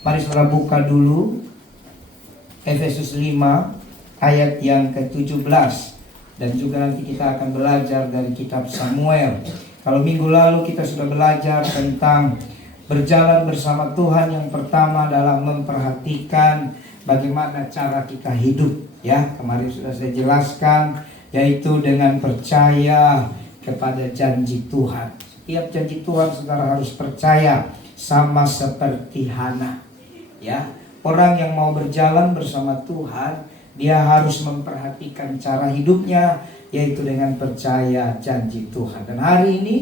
Mari saudara buka dulu Efesus 5 ayat yang ke-17. Dan juga nanti kita akan belajar dari kitab Samuel. Kalau minggu lalu kita sudah belajar tentang berjalan bersama Tuhan, yang pertama adalah memperhatikan bagaimana cara kita hidup, ya. Kemarin sudah saya jelaskan, yaitu dengan percaya kepada janji Tuhan. Setiap janji Tuhan saudara harus percaya, sama seperti Hana, ya. Orang yang mau berjalan bersama Tuhan, dia harus memperhatikan cara hidupnya, yaitu dengan percaya janji Tuhan. Dan hari ini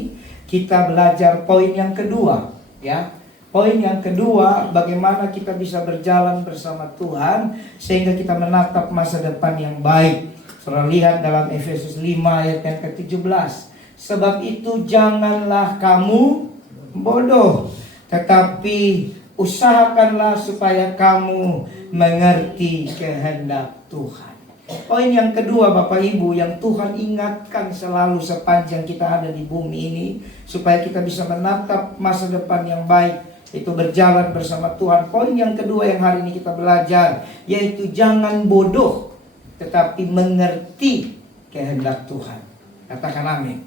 kita belajar poin yang kedua, ya. Poin yang kedua, bagaimana kita bisa berjalan bersama Tuhan sehingga kita menatap masa depan yang baik. Saudara lihat dalam Efesus 5 ayat yang ke-17. Sebab itu janganlah kamu bodoh, tetapi usahakanlah supaya kamu mengerti kehendak Tuhan. Poin yang kedua Bapak Ibu, yang Tuhan ingatkan selalu sepanjang kita ada di bumi ini, supaya kita bisa menatap masa depan yang baik, itu berjalan bersama Tuhan. Poin yang kedua yang hari ini kita belajar, yaitu jangan bodoh, tetapi mengerti kehendak Tuhan. Katakan amin.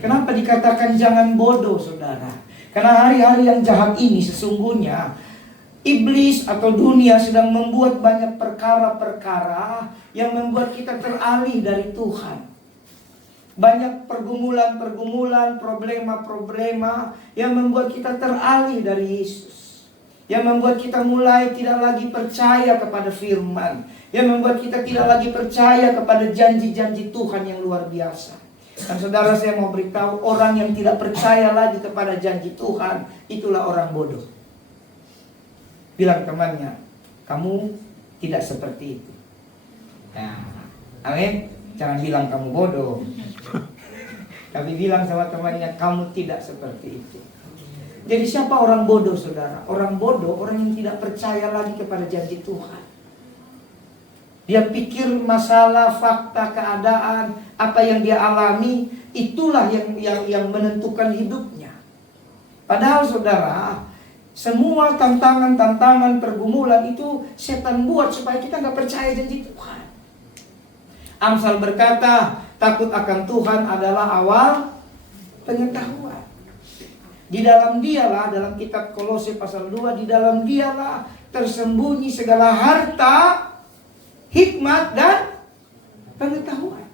Kenapa dikatakan jangan bodoh, saudara? Karena hari-hari yang jahat ini sesungguhnya iblis atau dunia sedang membuat banyak perkara-perkara yang membuat kita teralih dari Tuhan. Banyak pergumulan-pergumulan, problema-problema yang membuat kita teralih dari Yesus. Yang membuat kita mulai tidak lagi percaya kepada firman. Yang membuat kita tidak lagi percaya kepada janji-janji Tuhan yang luar biasa. Dan saudara, saya mau beritahu, orang yang tidak percaya lagi kepada janji Tuhan, itulah orang bodoh. Bilang temannya, kamu tidak seperti itu. Nah, amin. Jangan bilang kamu bodoh, tapi bilang sama temannya, kamu tidak seperti itu. Jadi siapa orang bodoh, saudara? Orang bodoh, orang yang tidak percaya lagi kepada janji Tuhan. Dia pikir masalah, fakta, keadaan, apa yang dia alami, itulah yang menentukan hidupnya. Padahal saudara, semua tantangan-tantangan, pergumulan itu setan buat supaya kita gak percaya janji Tuhan. Amsal berkata, takut akan Tuhan adalah awal pengetahuan. Di dalam dialah, dalam kitab Kolose pasal 2, di dalam dialah tersembunyi segala harta, hikmat dan pengetahuan.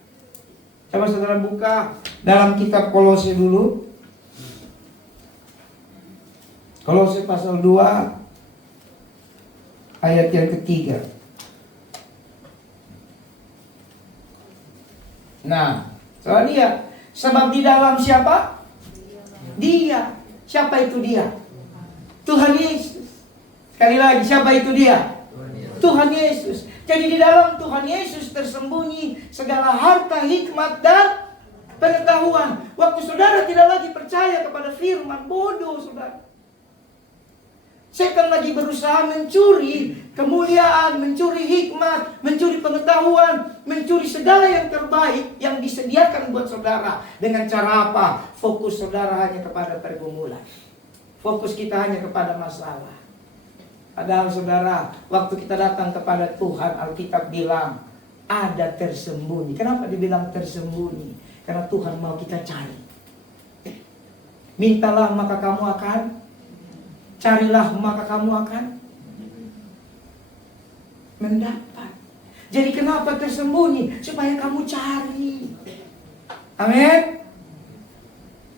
Coba saudara buka dalam kitab Kolose dulu. Kolose pasal 2 ayat yang ketiga. Nah, saudara lihat, sebab di dalam siapa? Dia. Siapa itu dia? Tuhan Yesus. Sekali lagi, siapa itu dia? Tuhan Yesus. Jadi di dalam Tuhan Yesus tersembunyi segala harta, hikmat, dan pengetahuan. Waktu saudara tidak lagi percaya kepada firman, bodoh saudara. Setan lagi berusaha mencuri kemuliaan, mencuri hikmat, mencuri pengetahuan, mencuri segala yang terbaik yang disediakan buat saudara. Dengan cara apa? Fokus saudara hanya kepada pergumulan. Fokus kita hanya kepada masalah. Padahal saudara, waktu kita datang kepada Tuhan, Alkitab bilang ada tersembunyi. Kenapa dibilang tersembunyi? Karena Tuhan mau kita cari. Mintalah maka kamu akan, carilah maka kamu akan mendapat. Jadi kenapa tersembunyi? Supaya kamu cari. Amin.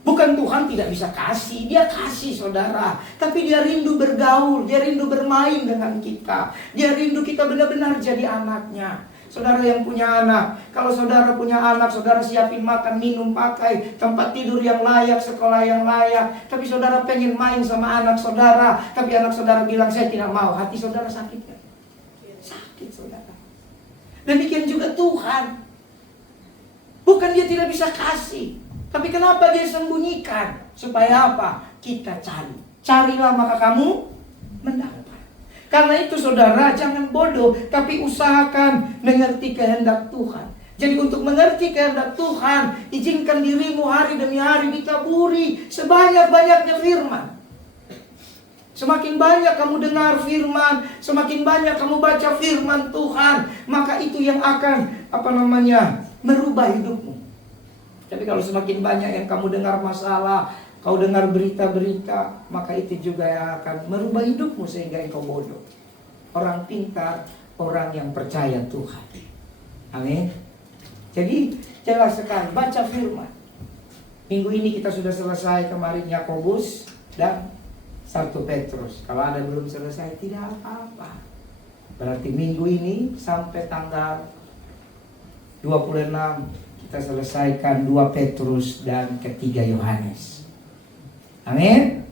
Bukan Tuhan tidak bisa kasih, Dia kasih saudara. Tapi Dia rindu bergaul, Dia rindu bermain dengan kita. Dia rindu kita benar-benar jadi anaknya. Saudara yang punya anak, kalau saudara punya anak, saudara siapin makan, minum, pakai, tempat tidur yang layak, sekolah yang layak. Tapi saudara pengen main sama anak saudara, tapi anak saudara bilang saya tidak mau. Hati saudara sakit kan? Sakit saudara. Demikian juga Tuhan. Bukan Dia tidak bisa kasih, tapi kenapa Dia sembunyikan? Supaya apa? Kita cari. Carilah maka kamu mendapat. Karena itu saudara, jangan bodoh, tapi usahakan mengerti kehendak Tuhan. Jadi untuk mengerti kehendak Tuhan, izinkan dirimu hari demi hari ditaburi sebanyak-banyaknya firman. Semakin banyak kamu dengar firman, semakin banyak kamu baca firman Tuhan, maka itu yang akan merubah hidupmu. Tapi kalau semakin banyak yang kamu dengar masalah, kau dengar berita-berita, maka itu juga yang akan merubah hidupmu sehingga engkau bodoh. Orang pintar, orang yang percaya Tuhan. Amin. Jadi jelas sekali, baca firman. Minggu ini kita sudah selesai kemarin Yakobus dan 1 Petrus. Kalau ada belum selesai, tidak apa-apa. Berarti minggu ini sampai tanggal 26 kita selesaikan 2 Petrus dan ketiga Yohanes. Amin.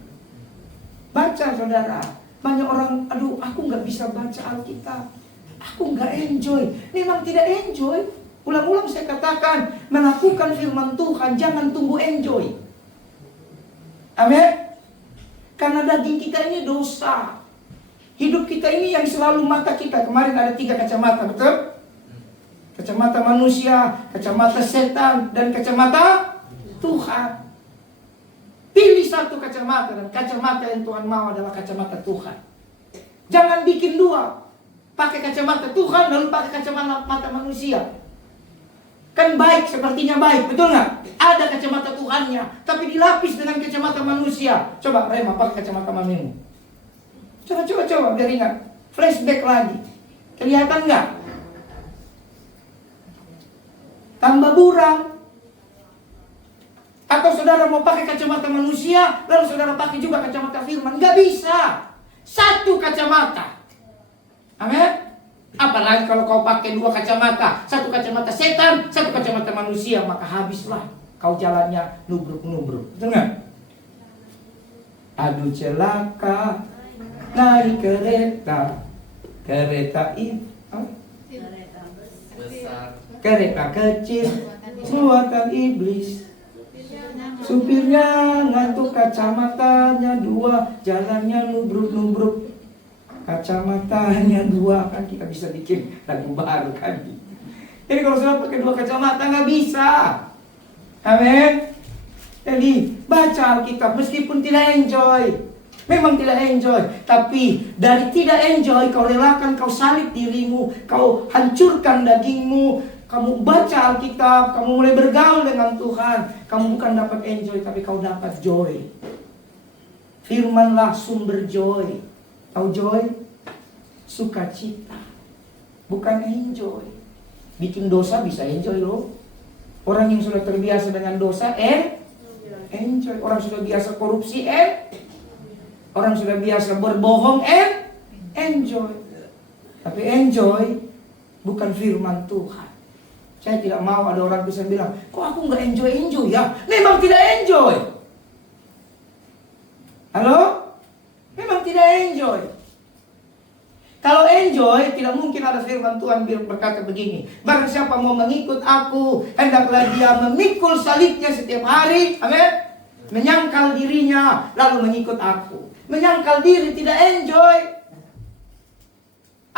Baca saudara. Banyak orang, aduh aku gak bisa baca Alkitab, aku gak enjoy. Memang tidak enjoy. Ulang-ulang saya katakan, melakukan firman Tuhan jangan tunggu enjoy. Amin. Karena daging kita ini dosa. Hidup kita ini yang selalu mata kita. Kemarin ada 3 kacamata, betul? Kacamata manusia, kacamata setan, dan kacamata Tuhan. Pilih satu kacamata, dan kacamata yang Tuhan mau adalah kacamata Tuhan. Jangan bikin 2. Pakai kacamata Tuhan lalu pakai kacamata manusia. Kan baik, sepertinya baik, betul nggak? Ada kacamata Tuhannya, tapi dilapis dengan kacamata manusia. Coba Rema pakai kacamata mamimu. Coba biar ingat. Flashback lagi. Kelihatan nggak? Tambah buram. Atau saudara mau pakai kacamata manusia, lalu saudara pakai juga kacamata firman. Nggak bisa. Satu kacamata. Amin. Apalagi kalau kau pakai 2 kacamata, satu kacamata setan, satu kacamata manusia, maka habislah kau jalannya nubruk-nubruk. Betul nggak? Aduh celaka, naik kereta itu, kereta kecil, muatan iblis. Supirnya ngantuk, kacamatanya 2, jalannya nubruk-nubruk. Kacamatanya 2, kan kita bisa bikin lagu baru kan. Jadi kalau sudah pakai 2 kacamata nggak bisa. Amin. Jadi baca Alkitab meskipun tidak enjoy. Memang tidak enjoy, tapi dari tidak enjoy kau relakan, kau salib dirimu, kau hancurkan dagingmu, kamu baca Alkitab, kamu mulai bergaul dengan Tuhan, kamu bukan dapat enjoy tapi kau dapat joy. Firmanlah sumber joy. Tahu joy? Sukacita. Bukan enjoy. Bikin dosa bisa enjoy loh. Orang yang sudah terbiasa dengan dosa enjoy. Orang sudah biasa korupsi orang sudah biasa berbohong enjoy. Tapi enjoy bukan firman Tuhan. Saya tidak mau ada orang bisa bilang, kok aku nggak enjoy ya? Memang tidak enjoy. Halo? Memang tidak enjoy. Kalau enjoy, tidak mungkin ada firman Tuhan berkata begini, barang siapa mau mengikut aku, hendaklah dia memikul salibnya setiap hari, amin, menyangkal dirinya, lalu mengikut aku. Menyangkal diri tidak enjoy.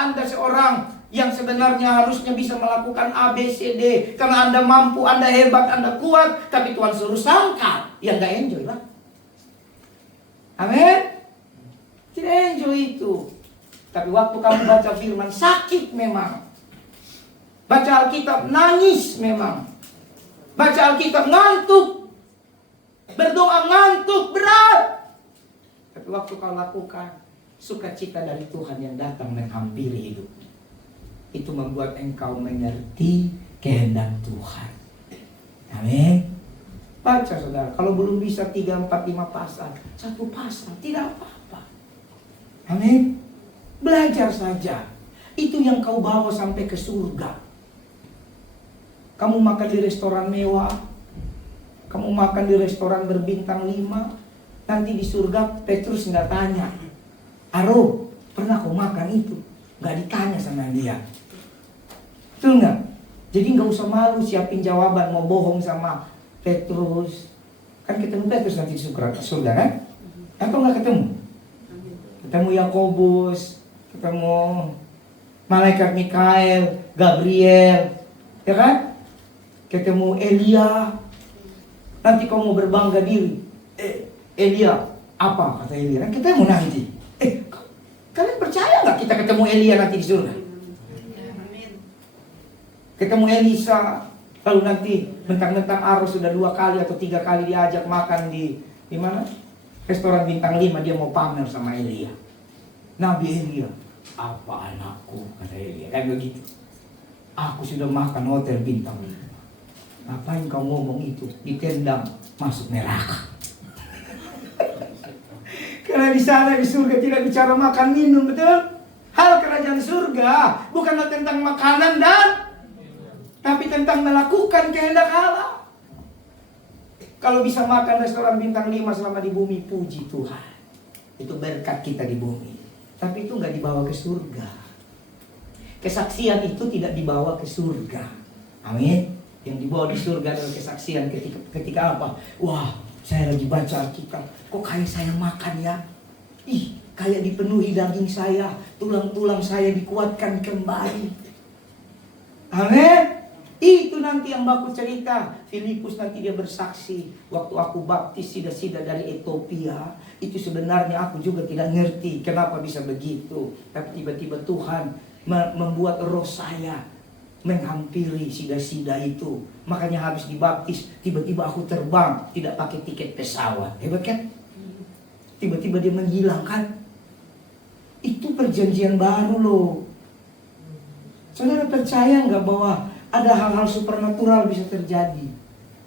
Anda seorang yang sebenarnya harusnya bisa melakukan A, B, C, D, karena Anda mampu, Anda hebat, Anda kuat, tapi Tuhan suruh sangkal, ya gak enjoy lah. Amin. Tidak enjoy itu. Tapi waktu kamu baca firman, sakit memang. Baca Alkitab, nangis memang. Baca Alkitab, ngantuk. Berdoa, ngantuk, berat. Tapi waktu kau lakukan, sukacita dari Tuhan yang datang menghampiri hidup. Itu membuat engkau mengerti kehendak Tuhan. Amin. Baca saudara, kalau belum bisa 3, 4, 5 pasal, 1 pasal, tidak apa-apa. Amin. Belajar saja. Itu yang kau bawa sampai ke surga. Kamu makan di restoran mewah, kamu makan di restoran berbintang 5, nanti di surga Petrus nggak tanya, Aro, pernah kau makan itu? Nggak ditanya sama dia. Betul nggak? Jadi nggak usah malu siapin jawaban mau bohong sama Petrus. Kan ketemu Petrus nanti di surga kan? Atau nggak ketemu? Ketemu Yakobus, ketemu malaikat Mikael, Gabriel, ya kan? Ketemu Elia. Nanti kau mau berbangga diri. Elia, apa kata Elia? Kan ketemu nanti. Kalian percaya nggak kita ketemu Elia nanti di surga? Ketemu Elisa, lalu nanti mentang-mentang arus sudah 2 kali atau 3 kali diajak makan di mana? Restoran bintang 5, dia mau pamer sama Elia. Nabi Elia, apa anakku, kata Elia, kan begitu. Aku sudah makan hotel bintang 5. Ngapain kau ngomong itu? Ditendang, masuk neraka. Karena di sana di surga tidak bicara makan minum, betul? Hal kerajaan surga bukanlah tentang makanan tapi tentang melakukan kehendak Allah. Kalau bisa makan restoran bintang 5 selama di bumi, puji Tuhan. Itu berkat kita di bumi. Tapi itu nggak dibawa ke surga. Kesaksian itu tidak dibawa ke surga. Amin. Yang dibawa di surga adalah kesaksian ketika apa? Wah, saya lagi baca Alkitab. Kok kayak saya makan ya? Ih, kayak dipenuhi daging saya. Tulang-tulang saya dikuatkan kembali. Amin. Itu nanti yang baku cerita. Filipus nanti dia bersaksi, waktu aku baptis sida-sida dari Ethiopia, itu sebenarnya aku juga tidak ngerti kenapa bisa begitu. Tapi tiba-tiba Tuhan membuat roh saya menghampiri sida-sida itu. Makanya habis dibaptis, tiba-tiba aku terbang, tidak pakai tiket pesawat. Hebat kan? Tiba-tiba dia menghilang kan? Itu perjanjian baru loh. Saudara percaya nggak bahwa ada hal-hal supernatural bisa terjadi?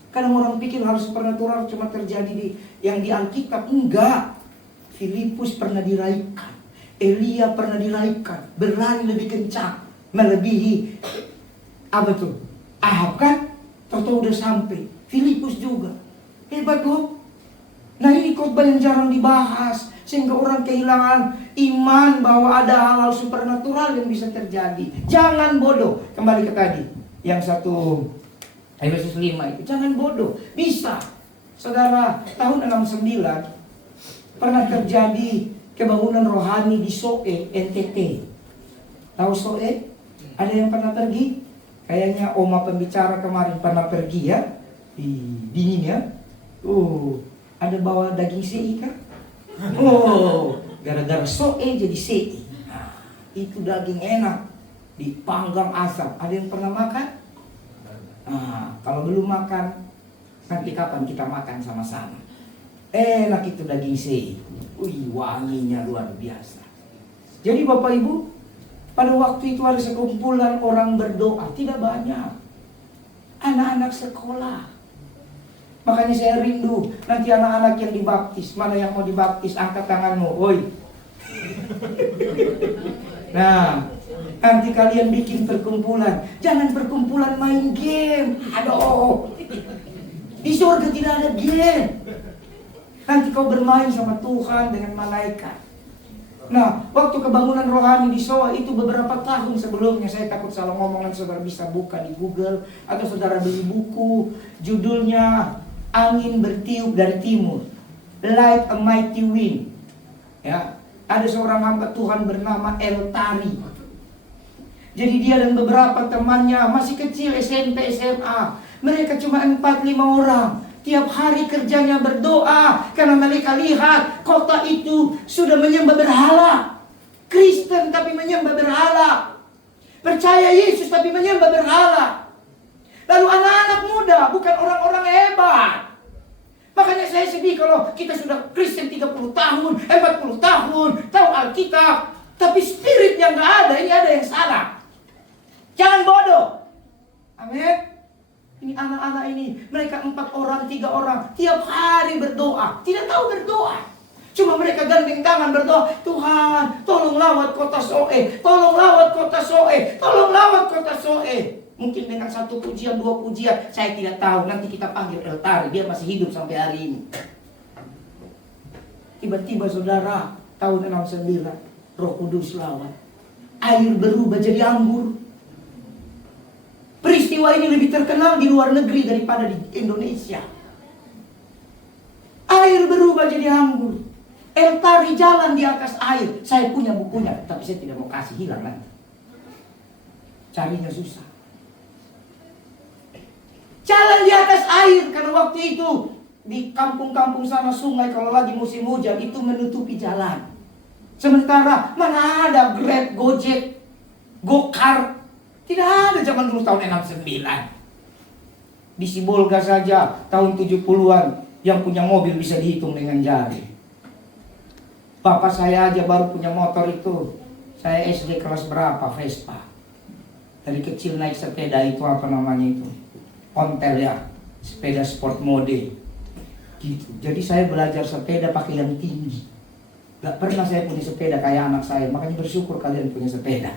Kadang orang pikir hal supernatural cuma terjadi yang di Alkitab. Enggak. Filipus pernah diraikan, Elia pernah diraikan, berlari lebih kencang, melebihi apa tuh? Ahab kan? Tahu-tahu udah sampai. Filipus juga. Hebat loh. Nah ini khotbah yang jarang dibahas, sehingga orang kehilangan iman bahwa ada hal-hal supernatural yang bisa terjadi. Jangan bodoh. Kembali ke tadi yang satu Efesus 5 itu, jangan bodoh. Bisa. Saudara, tahun 69 pernah terjadi kebangunan rohani di Soe, NTT. Tahu Soe? Ada yang pernah pergi? Kayaknya Oma pembicara kemarin pernah pergi ya. Dingin ya. Ada bawa daging sei kan? Gara-gara Soe jadi sei. Nah, itu daging enak. Dipanggang asap. Ada yang pernah makan? Nah, kalau belum makan, nanti kapan kita makan sama-sama? Enak itu daging sei. Wanginya luar biasa. Jadi Bapak Ibu, pada waktu itu ada sekumpulan orang berdoa. Tidak banyak. Anak-anak sekolah. Makanya saya rindu nanti anak-anak yang dibaptis. Mana yang mau dibaptis? Angkat tanganmu. Oi. Nah, nanti kalian bikin perkumpulan. Jangan perkumpulan main game. Aduh. Di surga tidak ada game. Nanti kau bermain sama Tuhan dengan malaikat. Nah, waktu kebangunan rohani di Soa itu beberapa tahun sebelumnya, saya takut salah ngomong, saudara bisa buka di Google atau saudara beli buku, judulnya Angin Bertiup dari Timur, Like a Mighty Wind. Ya, ada seorang hamba Tuhan bernama Eltari. Jadi dia dan beberapa temannya masih kecil, SMP, SMA. Mereka cuma 4-5 orang. Tiap hari kerjanya berdoa karena mereka lihat kota itu sudah menyembah berhala. Kristen tapi menyembah berhala. Percaya Yesus tapi menyembah berhala. Lalu anak-anak muda bukan orang-orang hebat. Makanya saya sedih kalau kita sudah Kristen 30 tahun, 40 tahun, tahu Alkitab, tapi spiritnya nggak ada. Ini ada yang salah. Jangan bodoh. Amin. Ini anak-anak ini, mereka 4 orang, 3 orang, tiap hari berdoa. Tidak tahu berdoa. Cuma mereka gandeng tangan berdoa, Tuhan, tolong lawat kota Soe, tolong lawat kota Soe, tolong lawat kota Soe. Mungkin dengan 1 pujian, 2 pujian, saya tidak tahu. Nanti kita panggil Eltari, dia masih hidup sampai hari ini. Tiba-tiba saudara, tahun 69, Roh Kudus lawat. Air berubah jadi anggur. Peristiwa ini lebih terkenal di luar negeri daripada di Indonesia. Air berubah jadi anggur. Eltari jalan di atas air. Saya punya bukunya, tapi saya tidak mau kasih, hilang nanti. Carinya susah. Jalan di atas air, karena waktu itu di kampung-kampung sana sungai kalau lagi musim hujan itu menutupi jalan. Sementara mana ada Grab, Gojek, Gokar. Tidak ada zaman dulu tahun 69. Di Sibolga saja tahun 70-an yang punya mobil bisa dihitung dengan jari. Bapak saya aja baru punya motor itu. Saya SD kelas berapa, Vespa. Dari kecil naik sepeda itu apa namanya itu? Ontel ya, sepeda sport mode. Gitu. Jadi saya belajar sepeda pakai yang tinggi. Gak pernah saya punya sepeda kayak anak saya, makanya bersyukur kalian punya sepeda.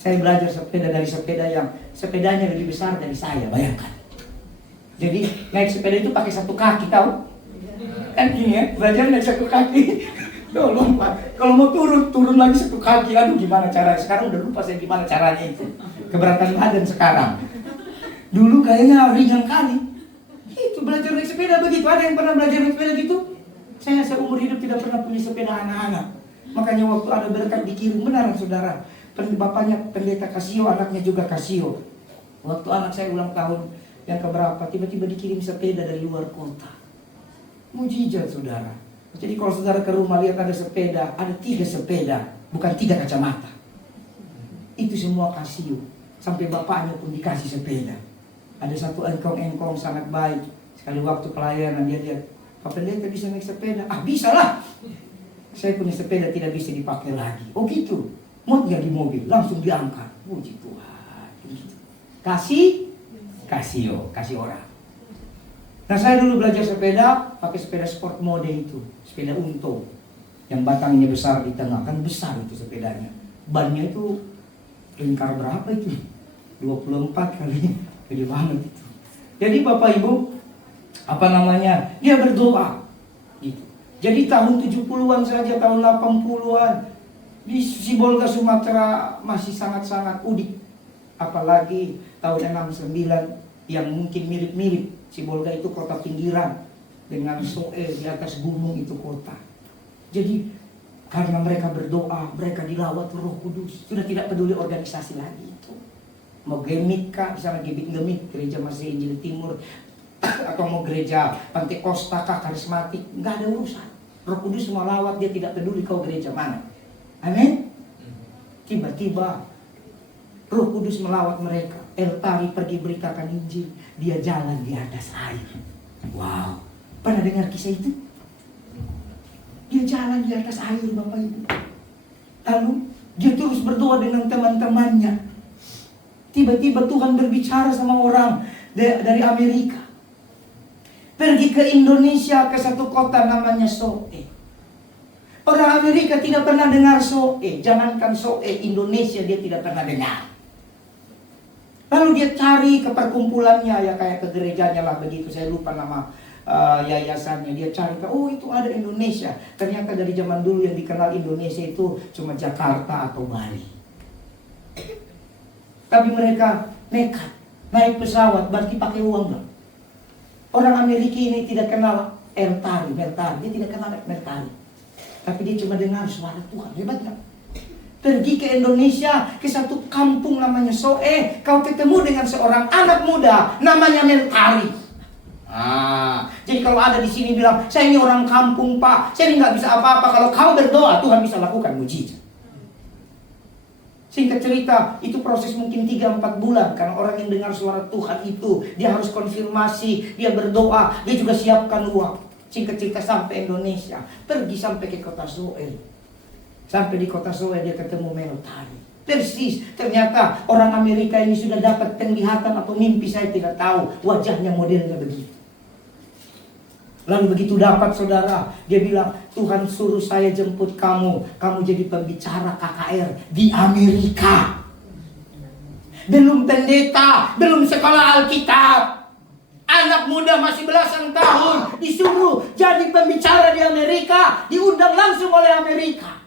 Saya belajar sepeda dari sepeda yang sepedanya lebih besar dari saya, bayangkan. Jadi naik sepeda itu pakai satu kaki, tahu? Kan gini ya, belajar naik satu kaki. Duh, lompat. Kalau mau turun lagi satu kaki. Aduh, gimana caranya? Sekarang udah lupa saya gimana caranya itu. Keberatan badan sekarang. Dulu kayaknya ringan kali. Itu belajar naik sepeda begitu. Ada yang pernah belajar naik sepeda gitu? Saya seumur hidup tidak pernah punya sepeda anak-anak. Makanya waktu ada berkat dikirim, benar saudara. Bapaknya pendeta Kasio, anaknya juga Kasio. Waktu anak saya ulang tahun yang keberapa, tiba-tiba dikirim sepeda dari luar kota. Mujizat saudara. Jadi kalau saudara ke rumah lihat ada sepeda, ada 3 sepeda, bukan 3 kacamata. Itu semua Kasio. Sampai bapaknya pun dikasih sepeda. Ada satu engkong-engkong sangat baik. Sekali waktu pelayanan dia lihat, Pak Pendeta bisa naik sepeda? Ah, bisa lah. Saya punya sepeda tidak bisa dipakai lagi. Oh gitu. Mau di mobil, langsung diangkat. Puji Tuhan. Gitu. Kasih orang. Nah, saya dulu belajar sepeda, pakai sepeda sport mode itu. Sepeda Unto. Yang batangnya besar di tengah. Kan besar itu sepedanya. Bannya itu lingkar berapa itu? 24 kali. Gede banget itu. Jadi Bapak Ibu, dia berdoa gitu. Jadi tahun 70-an saja, tahun 80-an di Sibolga Sumatera masih sangat-sangat udik. Apalagi tahun 69 yang mungkin mirip-mirip. Sibolga itu kota pinggiran dengan Soe di atas gunung itu kota. Jadi karena mereka berdoa, mereka dilawat Roh Kudus. Sudah tidak peduli organisasi lagi itu. Mau gemit kah, misalnya gemit gereja Masih Injil Timur, atau mau gereja Pantekosta kah, karismatik, nggak ada urusan. Roh Kudus semua lawat, dia tidak peduli kau gereja mana. Amin. Tiba-tiba Roh Kudus melawat mereka. Eltari pergi beritakan Injil, dia jalan di atas air. Wow, pernah dengar kisah itu? Dia jalan di atas air, Bapak Ibu. Lalu dia terus berdoa dengan teman-temannya. Tiba-tiba Tuhan berbicara sama orang dari Amerika. Pergi ke Indonesia, ke satu kota namanya Soe. Orang Amerika tidak pernah dengar Soe. Jangankan Soe, Indonesia dia tidak pernah dengar. Lalu dia cari ke perkumpulannya, ya kayak ke gerejanya lah begitu. Saya lupa nama yayasannya. Dia cari ke, oh itu ada Indonesia. Ternyata dari zaman dulu yang dikenal Indonesia itu cuma Jakarta atau Bali. Tapi mereka nekat naik pesawat, berarti pakai uang dong. Orang Amerika ini tidak kenal Eltari, dia tidak kenal Eltari. Tapi dia cuma dengar suara Tuhan, hebat gak? Pergi ke Indonesia, ke satu kampung namanya Soe, kau ketemu dengan seorang anak muda namanya Meltari. Jadi kalau ada di sini bilang, saya ini orang kampung Pak, saya ini nggak bisa apa-apa. Kalau kau berdoa, Tuhan bisa lakukan mujizat. Singkat cerita, itu proses mungkin 3-4 bulan. Karena orang yang dengar suara Tuhan itu, dia harus konfirmasi, dia berdoa, dia juga siapkan uang. Singkat cerita sampai Indonesia, pergi sampai ke kota Soe. Sampai di kota Soe dia ketemu Meltari. Persis, ternyata orang Amerika ini sudah dapat penglihatan atau mimpi, saya tidak tahu. Wajahnya modelnya begitu. Lalu begitu dapat saudara, dia bilang, Tuhan suruh saya jemput kamu. Kamu jadi pembicara KKR di Amerika. Belum pendeta, belum sekolah Alkitab. Anak muda masih belasan tahun disuruh jadi pembicara di Amerika, diundang langsung oleh Amerika.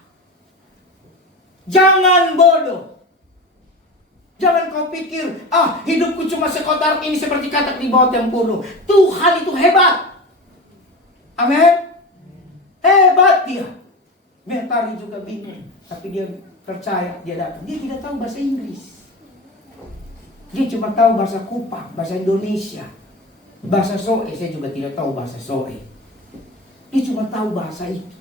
Jangan bodoh. Jangan kau pikir, hidupku cuma sekotak ini seperti katak di bawah tempurung. Tuhan itu hebat. Amin. Hebat dia. Meltari juga bingung, tapi dia percaya, dia datang. Dia tidak tahu bahasa Inggris. Dia cuma tahu bahasa Kupang, bahasa Indonesia. Bahasa Soe, saya juga tidak tahu bahasa Soe. Dia cuma tahu bahasa itu.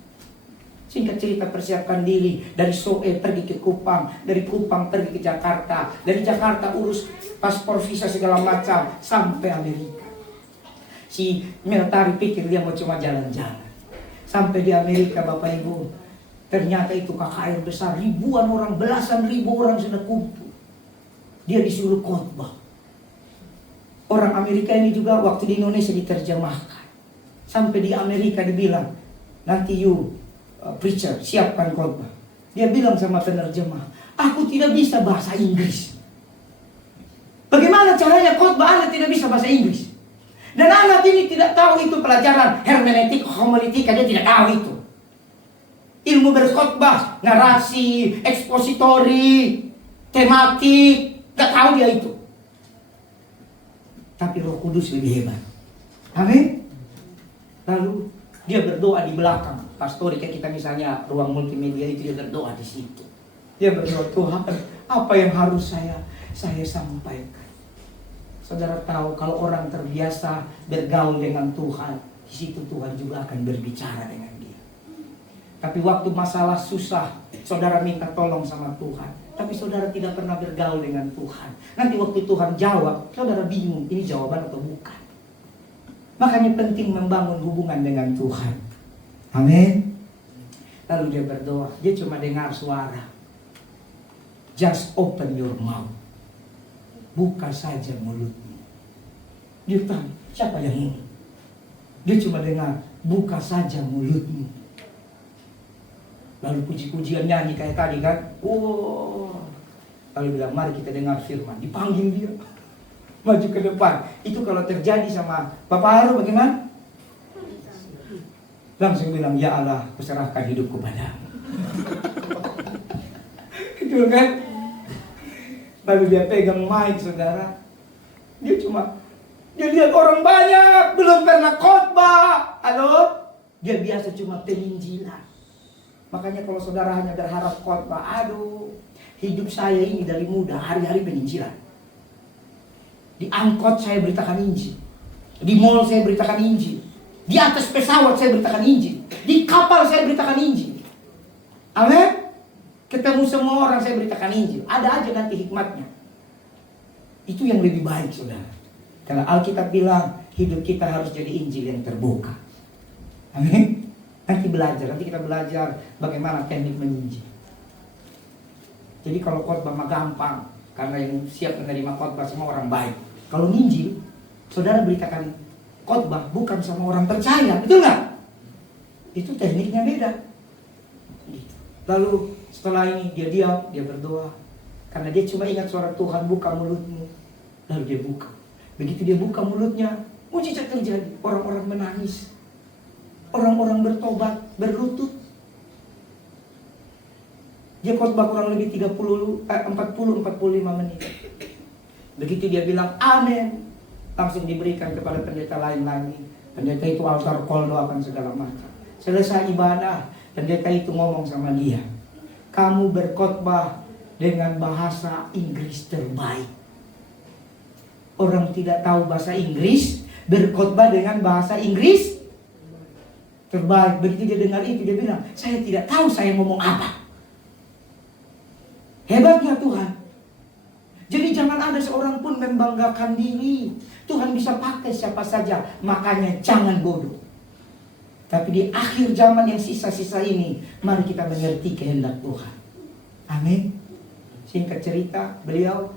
Singkat cerita, persiapkan diri dari Soe pergi ke Kupang, dari Kupang pergi ke Jakarta, dari Jakarta urus paspor, visa segala macam sampai Amerika. Si Meltari pikir dia mau cuma jalan-jalan. Sampai di Amerika, Bapak Ibu, ternyata itu KKR besar, ribuan orang, belasan ribu orang sudah kumpul. Dia disuruh khotbah. Orang Amerika ini juga waktu di Indonesia diterjemahkan. Sampai di Amerika dibilang, nanti you preacher, siapkan khotbah. Dia bilang sama penerjemah, aku tidak bisa bahasa Inggris. Bagaimana caranya khotbah? Anda tidak bisa bahasa Inggris. Dan anak ini tidak tahu itu pelajaran hermeneutik, homiletika, dia tidak tahu itu. Ilmu berkhotbah, narasi, ekspositori, tematik, tidak tahu dia itu. Tapi Roh Kudus lebih hebat. Amin. Lalu dia berdoa di belakang. Pastori kayak kita misalnya ruang multimedia itu, dia berdoa di situ. Dia berdoa, Tuhan, apa yang harus saya sampaikan? Saudara tahu kalau orang terbiasa bergaul dengan Tuhan, di situ Tuhan juga akan berbicara dengan dia. Tapi waktu masalah susah, saudara minta tolong sama Tuhan, tapi saudara tidak pernah bergaul dengan Tuhan. Nanti waktu Tuhan jawab, saudara bingung, ini jawaban atau bukan. Makanya penting membangun hubungan dengan Tuhan. Amin. Lalu dia berdoa, dia cuma dengar suara. Just open your mouth. Buka saja mulutmu. Dia tanya, siapa yang ini? Dia cuma dengar, buka saja mulutmu. Lalu puji-pujian nyanyi kayak tadi kan. Lalu bilang, mari kita dengar firman. Dipanggil dia. Maju ke depan. Itu kalau terjadi sama Bapak Haru bagaimana? Langsung bilang, ya Allah, kuserahkan hidupku padamu. Itu kan. Lalu dia pegang mic, saudara. Dia lihat orang banyak, belum pernah khotbah. Halo? Dia biasa cuma penginjilan. Makanya kalau saudara hanya berharap khotbah, aduh, hidup saya ini dari muda, hari-hari penginjilan. Di angkot saya beritakan Injil. Di mall saya beritakan Injil. Di atas pesawat saya beritakan Injil. Di kapal saya beritakan Injil. Amin. Ketemu semua orang saya beritakan Injil. Ada aja nanti hikmatnya. Itu yang lebih baik, saudara. Karena Alkitab bilang hidup kita harus jadi Injil yang terbuka. Amin. Nanti kita belajar bagaimana teknik menginjil. Jadi kalau khotbah mah gampang, karena yang siap menerima khotbah semua orang baik. Kalau nginjil, saudara beritakan khotbah bukan sama orang percaya, betul nggak? Itu tekniknya beda. Lalu setelah ini dia diam, dia berdoa. Karena dia cuma ingat suara Tuhan, buka mulutmu. Lalu dia buka. Begitu dia buka mulutnya, mujizat terjadi. Orang-orang menangis. Orang-orang bertobat, berlutut. Dia khotbah kurang lebih 40-45 menit. Begitu dia bilang amin, langsung diberikan kepada pendeta lain lagi. Pendeta itu altar call, doakan segala macam. Selesai ibadah, pendeta itu ngomong sama dia, kamu berkhotbah dengan bahasa Inggris terbaik. Orang tidak tahu bahasa Inggris, berkhotbah dengan bahasa Inggris terbaik. Begitu dia dengar itu, dia bilang, saya tidak tahu saya ngomong apa. Hebatnya Tuhan. Jadi jangan ada seorang pun membanggakan diri. Tuhan bisa pakai siapa saja. Makanya jangan bodoh. Tapi di akhir zaman yang sisa-sisa ini, mari kita mengerti kehendak Tuhan. Amin. Singkat cerita, beliau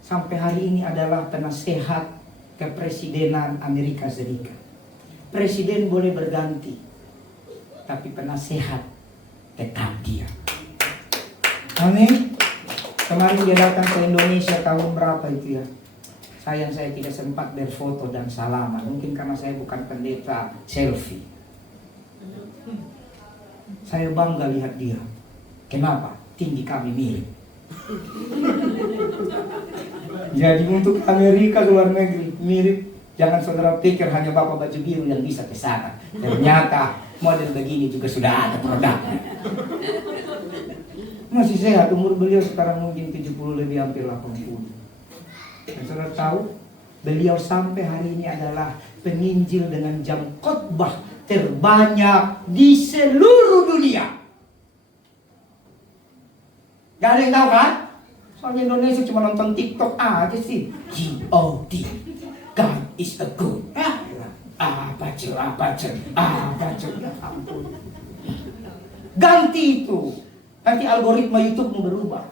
sampai hari ini adalah penasehat kepresidenan Amerika Serikat. Presiden boleh berganti, tapi penasehat tetap dia. Amin. Kemarin dia datang ke Indonesia tahun berapa itu ya? Sayang saya tidak sempat berfoto dan salaman. Mungkin karena saya bukan pendeta selfie. Saya bangga lihat dia. Kenapa? Tinggi kami mirip. Jadi untuk Amerika, luar negeri mirip. Jangan saudara pikir hanya bapak baju biru yang bisa ke sana. Ternyata model begini juga sudah ada produknya. Masih sehat, umur beliau sekarang mungkin 70 lebih, hampir 80. Dan saudara tahu, beliau sampai hari ini adalah penginjil dengan jam khotbah terbanyak di seluruh dunia. Gak ada yang tahu kan? Soalnya Indonesia cuma nonton TikTok aja sih. God, God is a good. Apa cel. Ya ampun. Ganti itu. Nanti algoritma YouTube mau berubah.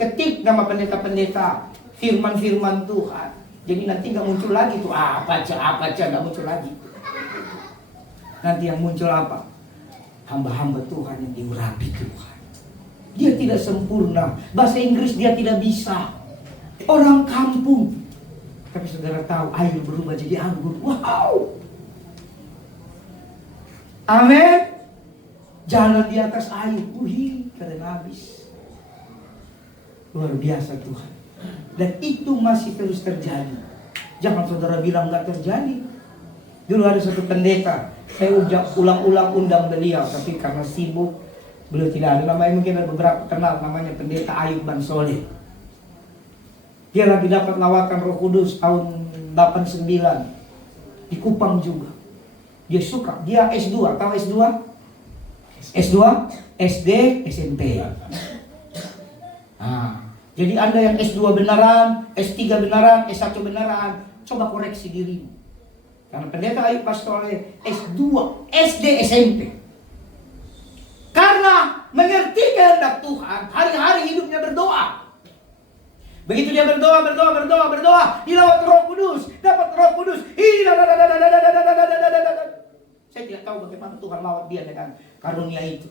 Ketik nama pendeta-pendeta, firman-firman Tuhan. Jadi nanti nggak muncul lagi tuh apa aja nggak muncul lagi. Nanti yang muncul apa? Hamba-hamba Tuhan yang diurapi Tuhan. Dia tidak sempurna. Bahasa Inggris dia tidak bisa. Orang kampung. Tapi saudara tahu air berubah jadi anggur. Wow. Amin. Jalan di atas air. Keren habis. Luar biasa Tuhan. Dan itu masih terus terjadi. Jangan saudara bilang gak terjadi. Dulu ada satu pendeta, saya ulang-ulang undang beliau, tapi karena sibuk beliau tidak ada. Namanya mungkin ada beberapa kenal, namanya pendeta Ayub Bansoleh. Dia lagi dapat lawatan Roh Kudus tahun 89 di Kupang juga. Dia suka, dia S2, tahu S2? S2, SD, SMP. Jadi Anda yang S2 beneran, S3 beneran, S1 beneran, coba koreksi dirimu. Karena pendeta Ayub Bansoleh S2, SD, SMP. Karena mengerti kehendak Tuhan, hari-hari hidupnya berdoa. Begitu dia berdoa, dilawat Roh Kudus, dapat Roh Kudus. Saya tidak tahu bagaimana Tuhan lawat dia dengan karunia itu.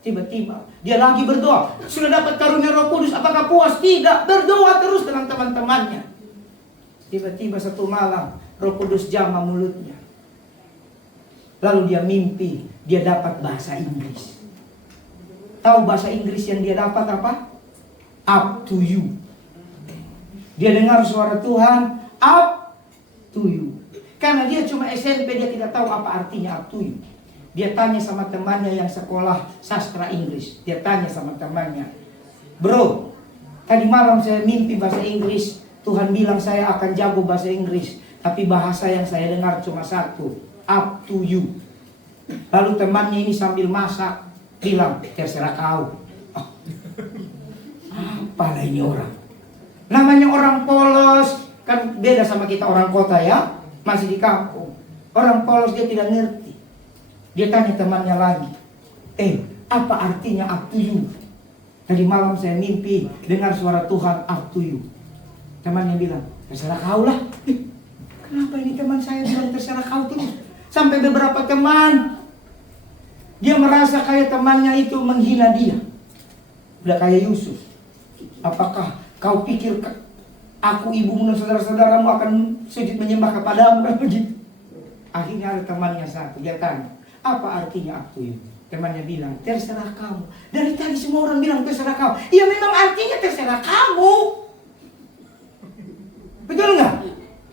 Tiba-tiba dia lagi berdoa, sudah dapat karunia Roh Kudus, apakah puas? Tidak, berdoa terus dengan teman-temannya. Tiba-tiba satu malam Roh Kudus jamah mulutnya. Lalu dia mimpi, dia dapat bahasa Inggris. Tahu bahasa Inggris yang dia dapat apa? Up to you. Dia dengar suara Tuhan, up to you. Karena dia cuma SMP, dia tidak tahu apa artinya up to you. Dia tanya sama temannya yang sekolah sastra Inggris. Dia tanya sama temannya, bro, tadi malam saya mimpi bahasa Inggris. Tuhan bilang saya akan jago bahasa Inggris, tapi bahasa yang saya dengar cuma satu, up to you. Lalu temannya ini sambil masak bilang, terserah kau. Apalah ini orang. Namanya orang polos, kan beda sama kita orang kota ya, masih di kampung. Orang polos dia tidak ngerti. Dia tanya temannya lagi, apa artinya up to you? Tadi malam saya mimpi dengar suara Tuhan up to you. Temannya bilang, terserah kau lah. Kenapa ini teman saya bilang terserah kau terus? Sampai beberapa teman, dia merasa kayak temannya itu menghina dia. Udah kayak Yusuf. Apakah kau pikir aku ibumu dan saudara-saudaramu akan sujud menyembah kepadamu? Kan begitu. Akhirnya ada temannya satu, dia tanya, apa artinya up to you? Temannya bilang, terserah kamu. Dari tadi semua orang bilang terserah kamu. Ya memang artinya terserah kamu. Betul nggak?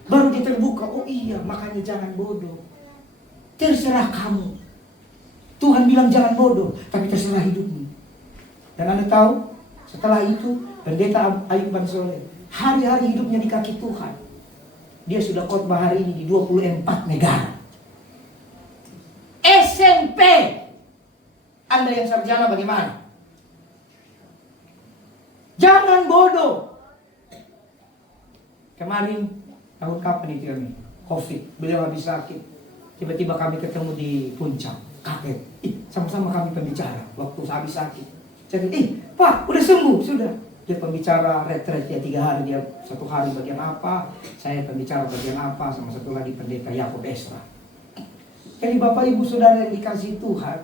Baru dia terbuka, oh iya, makanya jangan bodoh. Terserah kamu. Tuhan bilang jangan bodoh, tapi terserah hidupmu. Dan Anda tahu, setelah itu pendeta Ayub Bansoleh hari-hari hidupnya di kaki Tuhan. Dia sudah khotbah hari ini di 24 negara. SMP. Anda yang sarjana bagaimana? Jangan bodoh. Kemarin tahun kapan itu ini? Covid. Beliau habis sakit. Tiba-tiba kami ketemu di puncak. Kaget. Sama-sama kami pembicara waktu habis sakit. Jadi, Pak, udah sembuh, sudah. Dia pembicara retret ya 3 hari, dia 1 hari bagian apa, saya pembicara bagian apa, sama satu lagi pendeta Yakob Esra. Jadi Bapak Ibu Saudara yang dikasihi Tuhan,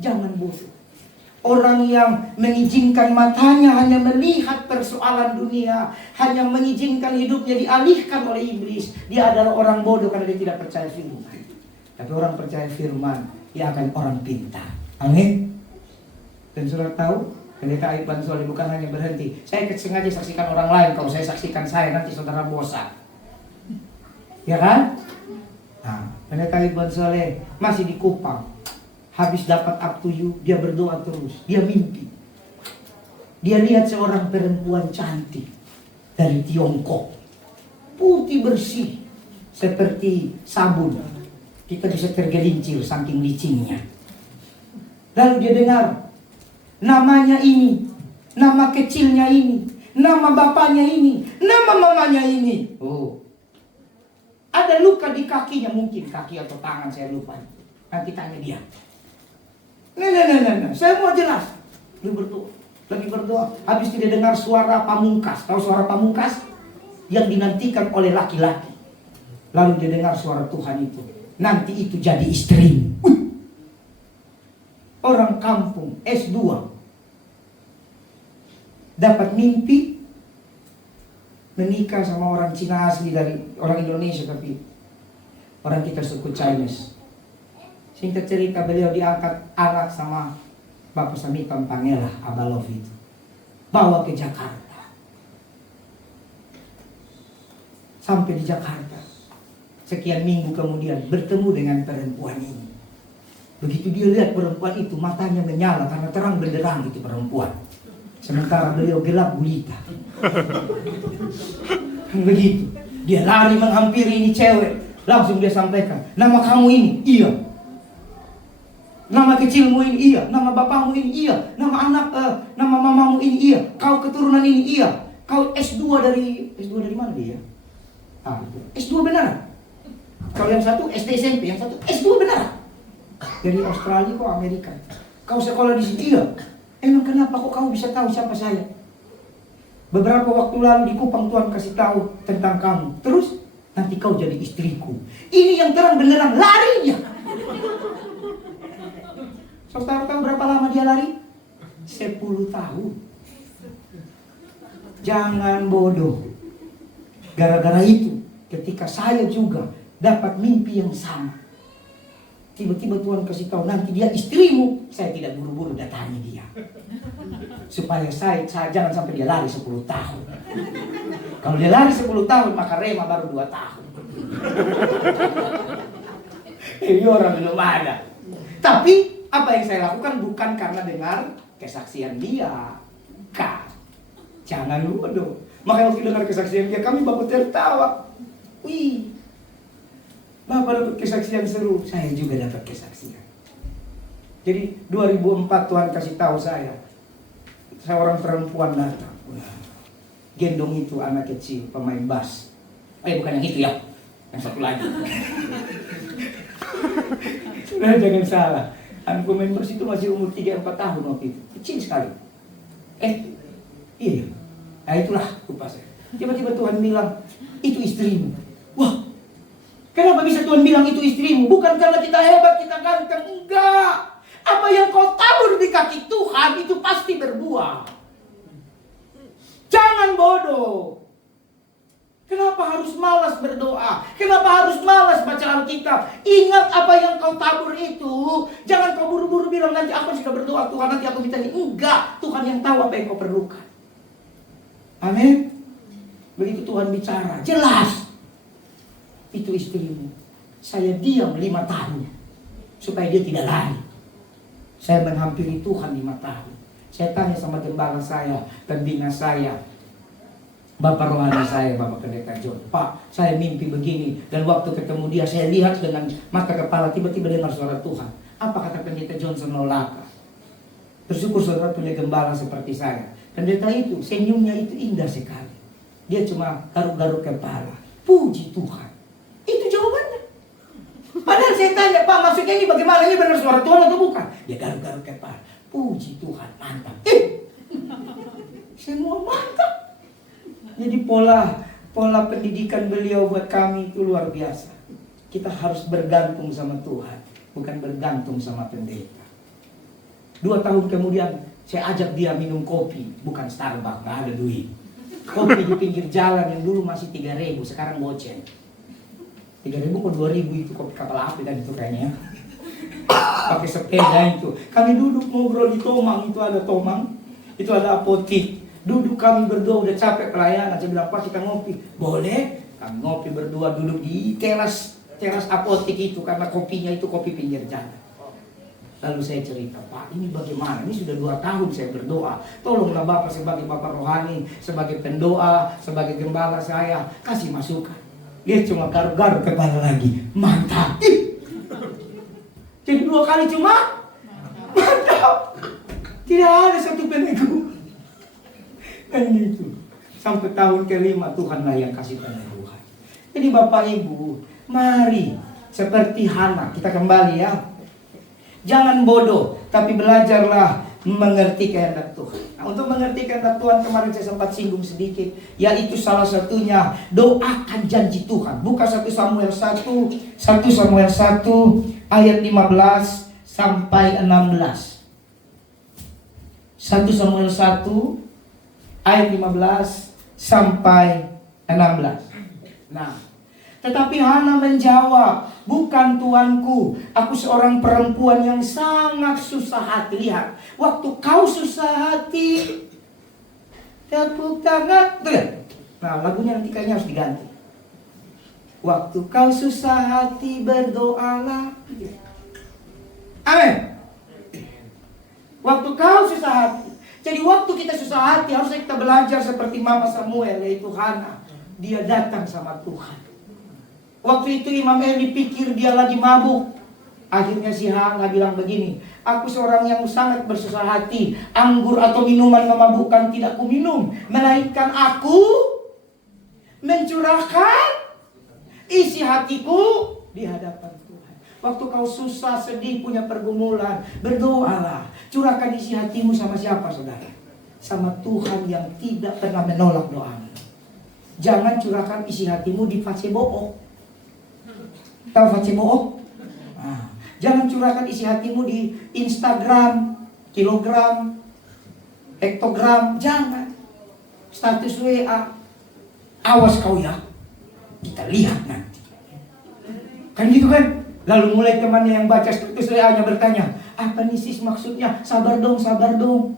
jangan bodoh. Orang yang mengizinkan matanya hanya melihat persoalan dunia, hanya mengizinkan hidupnya dialihkan oleh iblis, dia adalah orang bodoh karena dia tidak percaya firman. Tapi orang percaya firman, dia akan orang pintar. Amin. Dan saudara tahu, pendeta Ayub Bansoleh bukan hanya berhenti. Saya sengaja saksikan orang lain, kalau saya saksikan saya nanti saudara bosan. Ya kan? Nah, pendeta Ayub Bansoleh masih di Kupang. Habis dapat up to you, dia berdoa terus. Dia mimpi. Dia lihat seorang perempuan cantik dari Tiongkok. Putih bersih. Seperti sabun. Kita bisa tergelincir saking licinnya. Lalu dia dengar, namanya ini nama kecilnya ini, nama bapaknya ini, nama mamanya ini. Oh, ada luka di kakinya, mungkin kaki atau tangan, saya lupa. Nanti tanya dia. Nah, saya mau jelas. Dia berdoa, lagi berdoa. Habis itu dia dengar suara pamungkas. Tahu suara pamungkas? Yang dinantikan oleh laki-laki. Lalu dia dengar suara Tuhan itu. Nanti itu jadi istrimu. Orang kampung S2 dapat mimpi menikah sama orang Cina asli, dari orang Indonesia tapi orang kita suku Chinese. Singkat cerita, beliau diangkat anak sama Bapak Samitan Pangela Abalov itu, bawa ke Jakarta. Sampai di Jakarta, sekian minggu kemudian bertemu dengan perempuan ini. Begitu dia lihat perempuan itu, matanya menyala karena terang benderang itu perempuan. Sementara beliau gelap gulita. Begitu dia lari menghampiri ini cewek, langsung dia sampaikan, nama kamu ini? Iya. Nama kecilmu ini? Iya. Nama bapakmu ini? Iya. Nama mamamu ini? Iya. Kau keturunan ini? Iya. Kau S2 dari mana dia? S2 benar. Kalau yang satu SD SMP, yang satu S2 benar. Dari Australia kok Amerika. Kau sekolah di sini? Iya. Emang kenapa kok kamu bisa tahu siapa saya? Beberapa waktu lalu di Kupang Tuhan kasih tahu tentang kamu. Terus nanti kau jadi istriku. Ini yang terang benderang larinya. Saudara tahu berapa lama dia lari? 10 tahun. Jangan bodoh. Gara-gara itu, ketika saya juga dapat mimpi yang sama, tiba-tiba Tuhan kasih tahu nanti dia istrimu. Saya tidak buru-buru datangi dia, supaya saya jangan sampai dia lari 10 tahun. Kalau dia lari 10 tahun, maka rema baru 2 tahun. Ini orang belum ada. Tapi apa yang saya lakukan bukan karena dengar kesaksian dia. Jangan bodoh. Makanya waktu dengar kesaksian dia, kami bapak tertawa. Wih, Bapak dapat kesaksian seru, saya juga dapat kesaksian. Jadi 2004 Tuhan kasih tahu saya, seorang perempuan datang, gendong itu anak kecil pemain bass. Bukan yang itu ya, yang satu lagi. Sudah jangan salah, anak pemain bass itu masih umur 3-4 tahun waktu itu, kecil sekali. Iya, nah itulah lupa saya. Tiba-tiba Tuhan bilang, itu istrimu. Wah, kenapa bisa Tuhan bilang itu istrimu? Bukan karena kita hebat, kita ganteng. Enggak. Apa yang kau tabur di kaki Tuhan itu pasti berbuah. Jangan bodoh. Kenapa harus malas berdoa? Kenapa harus malas baca Alkitab? Ingat apa yang kau tabur itu. Jangan kau buru-buru bilang nanti aku sudah berdoa Tuhan, nanti aku minta ini. Enggak. Tuhan yang tahu apa yang kau perlukan. Amin. Begitu Tuhan bicara, jelas. Itu istrimu. Saya diam 5 tahun supaya dia tidak lari. Saya menghampiri Tuhan 5 tahun. Saya tanya sama gembala saya, pembina saya, Bapak rohani saya, Bapak Pendeta John, Pak, saya mimpi begini. Dan waktu ketemu dia, saya lihat dengan mata kepala, tiba-tiba dengar suara Tuhan. Apa kata Pendeta Johnson Nolaka? Bersyukur saudara punya gembala seperti saya. Pendeta itu, senyumnya itu indah sekali. Dia cuma garuk-garuk kepala. Puji Tuhan. Itu jawabannya. Padahal saya tanya, Pak, maksudnya ini bagaimana? Ini benar suara Tuhan atau bukan? Dia garuk-garuk kepala. Puji Tuhan, mantap. Semua mantap. Jadi pola pendidikan beliau buat kami itu luar biasa. Kita harus bergantung sama Tuhan, bukan bergantung sama pendeta. 2 tahun kemudian saya ajak dia minum kopi, bukan Starbucks, gak ada duit. Kopi di pinggir jalan yang dulu masih 3.000, sekarang goceng. 3.000 ke 2.000 itu kopi kapal api kan itu kayaknya. Pakai sepeda itu. Kami duduk ngobrol di Tomang, itu ada Tomang, itu ada apotik. Duduk kami berdua udah capek pelayanan. Saya bilang, Pak kita ngopi. Boleh. Kami ngopi berdua duduk di teras apotik itu karena kopinya itu kopi pinggir jalan. Lalu saya cerita, Pak ini bagaimana? Ini sudah 2 tahun saya berdoa. Tolonglah Bapak sebagai Bapak rohani, sebagai pendoa, sebagai gembala saya, kasih masukan. Dia cuma garuk-garuk kepala lagi. Mantap. Jadi 2 kali cuma mantap. Tidak ada satu penipu. Kan gitu. Sampai tahun kelima Tuhanlah yang kasih peneguhan. Jadi Bapak Ibu, mari seperti Hana kita kembali ya. Jangan bodoh, tapi belajarlah mengerti kehendak Tuhan. Nah, untuk mengerti kehendak Tuhan kemarin saya sempat singgung sedikit, yaitu salah satunya doakan janji Tuhan. Buka 1 Samuel 1 ayat 15 sampai 16. 1 Samuel 1 ayat 15 sampai 16. Nah, tetapi Hana menjawab, bukan tuanku, aku seorang perempuan yang sangat susah hati. Lihat, waktu kau susah hati, tepuk tangan. Nah, lagunya nanti kayaknya harus diganti. Waktu kau susah hati, berdoalah. Amin. Waktu kau susah hati. Jadi waktu kita susah hati, harusnya kita belajar seperti Mama Samuel, yaitu Hana. Dia datang sama Tuhan. Waktu itu Imam Eli pikir dia lagi mabuk. Akhirnya si Hana bilang begini, aku seorang yang sangat bersusah hati. Anggur atau minuman memabukkan tidak ku minum, melainkan aku mencurahkan isi hatiku di hadapan Tuhan. Waktu kau susah, sedih, punya pergumulan, berdoalah. Curahkan isi hatimu sama siapa, saudara? Sama Tuhan yang tidak pernah menolak doamu. Jangan curahkan isi hatimu di Facebook. Tahu Facebook? Nah, jangan curahkan isi hatimu di Instagram, kilogram, hektogram. Jangan. Status WA. Awas kau ya, kita lihat nanti. Kan gitu kan? Lalu mulai temannya yang baca status WA-nya bertanya, apa nih sis maksudnya? Sabar dong, sabar dong.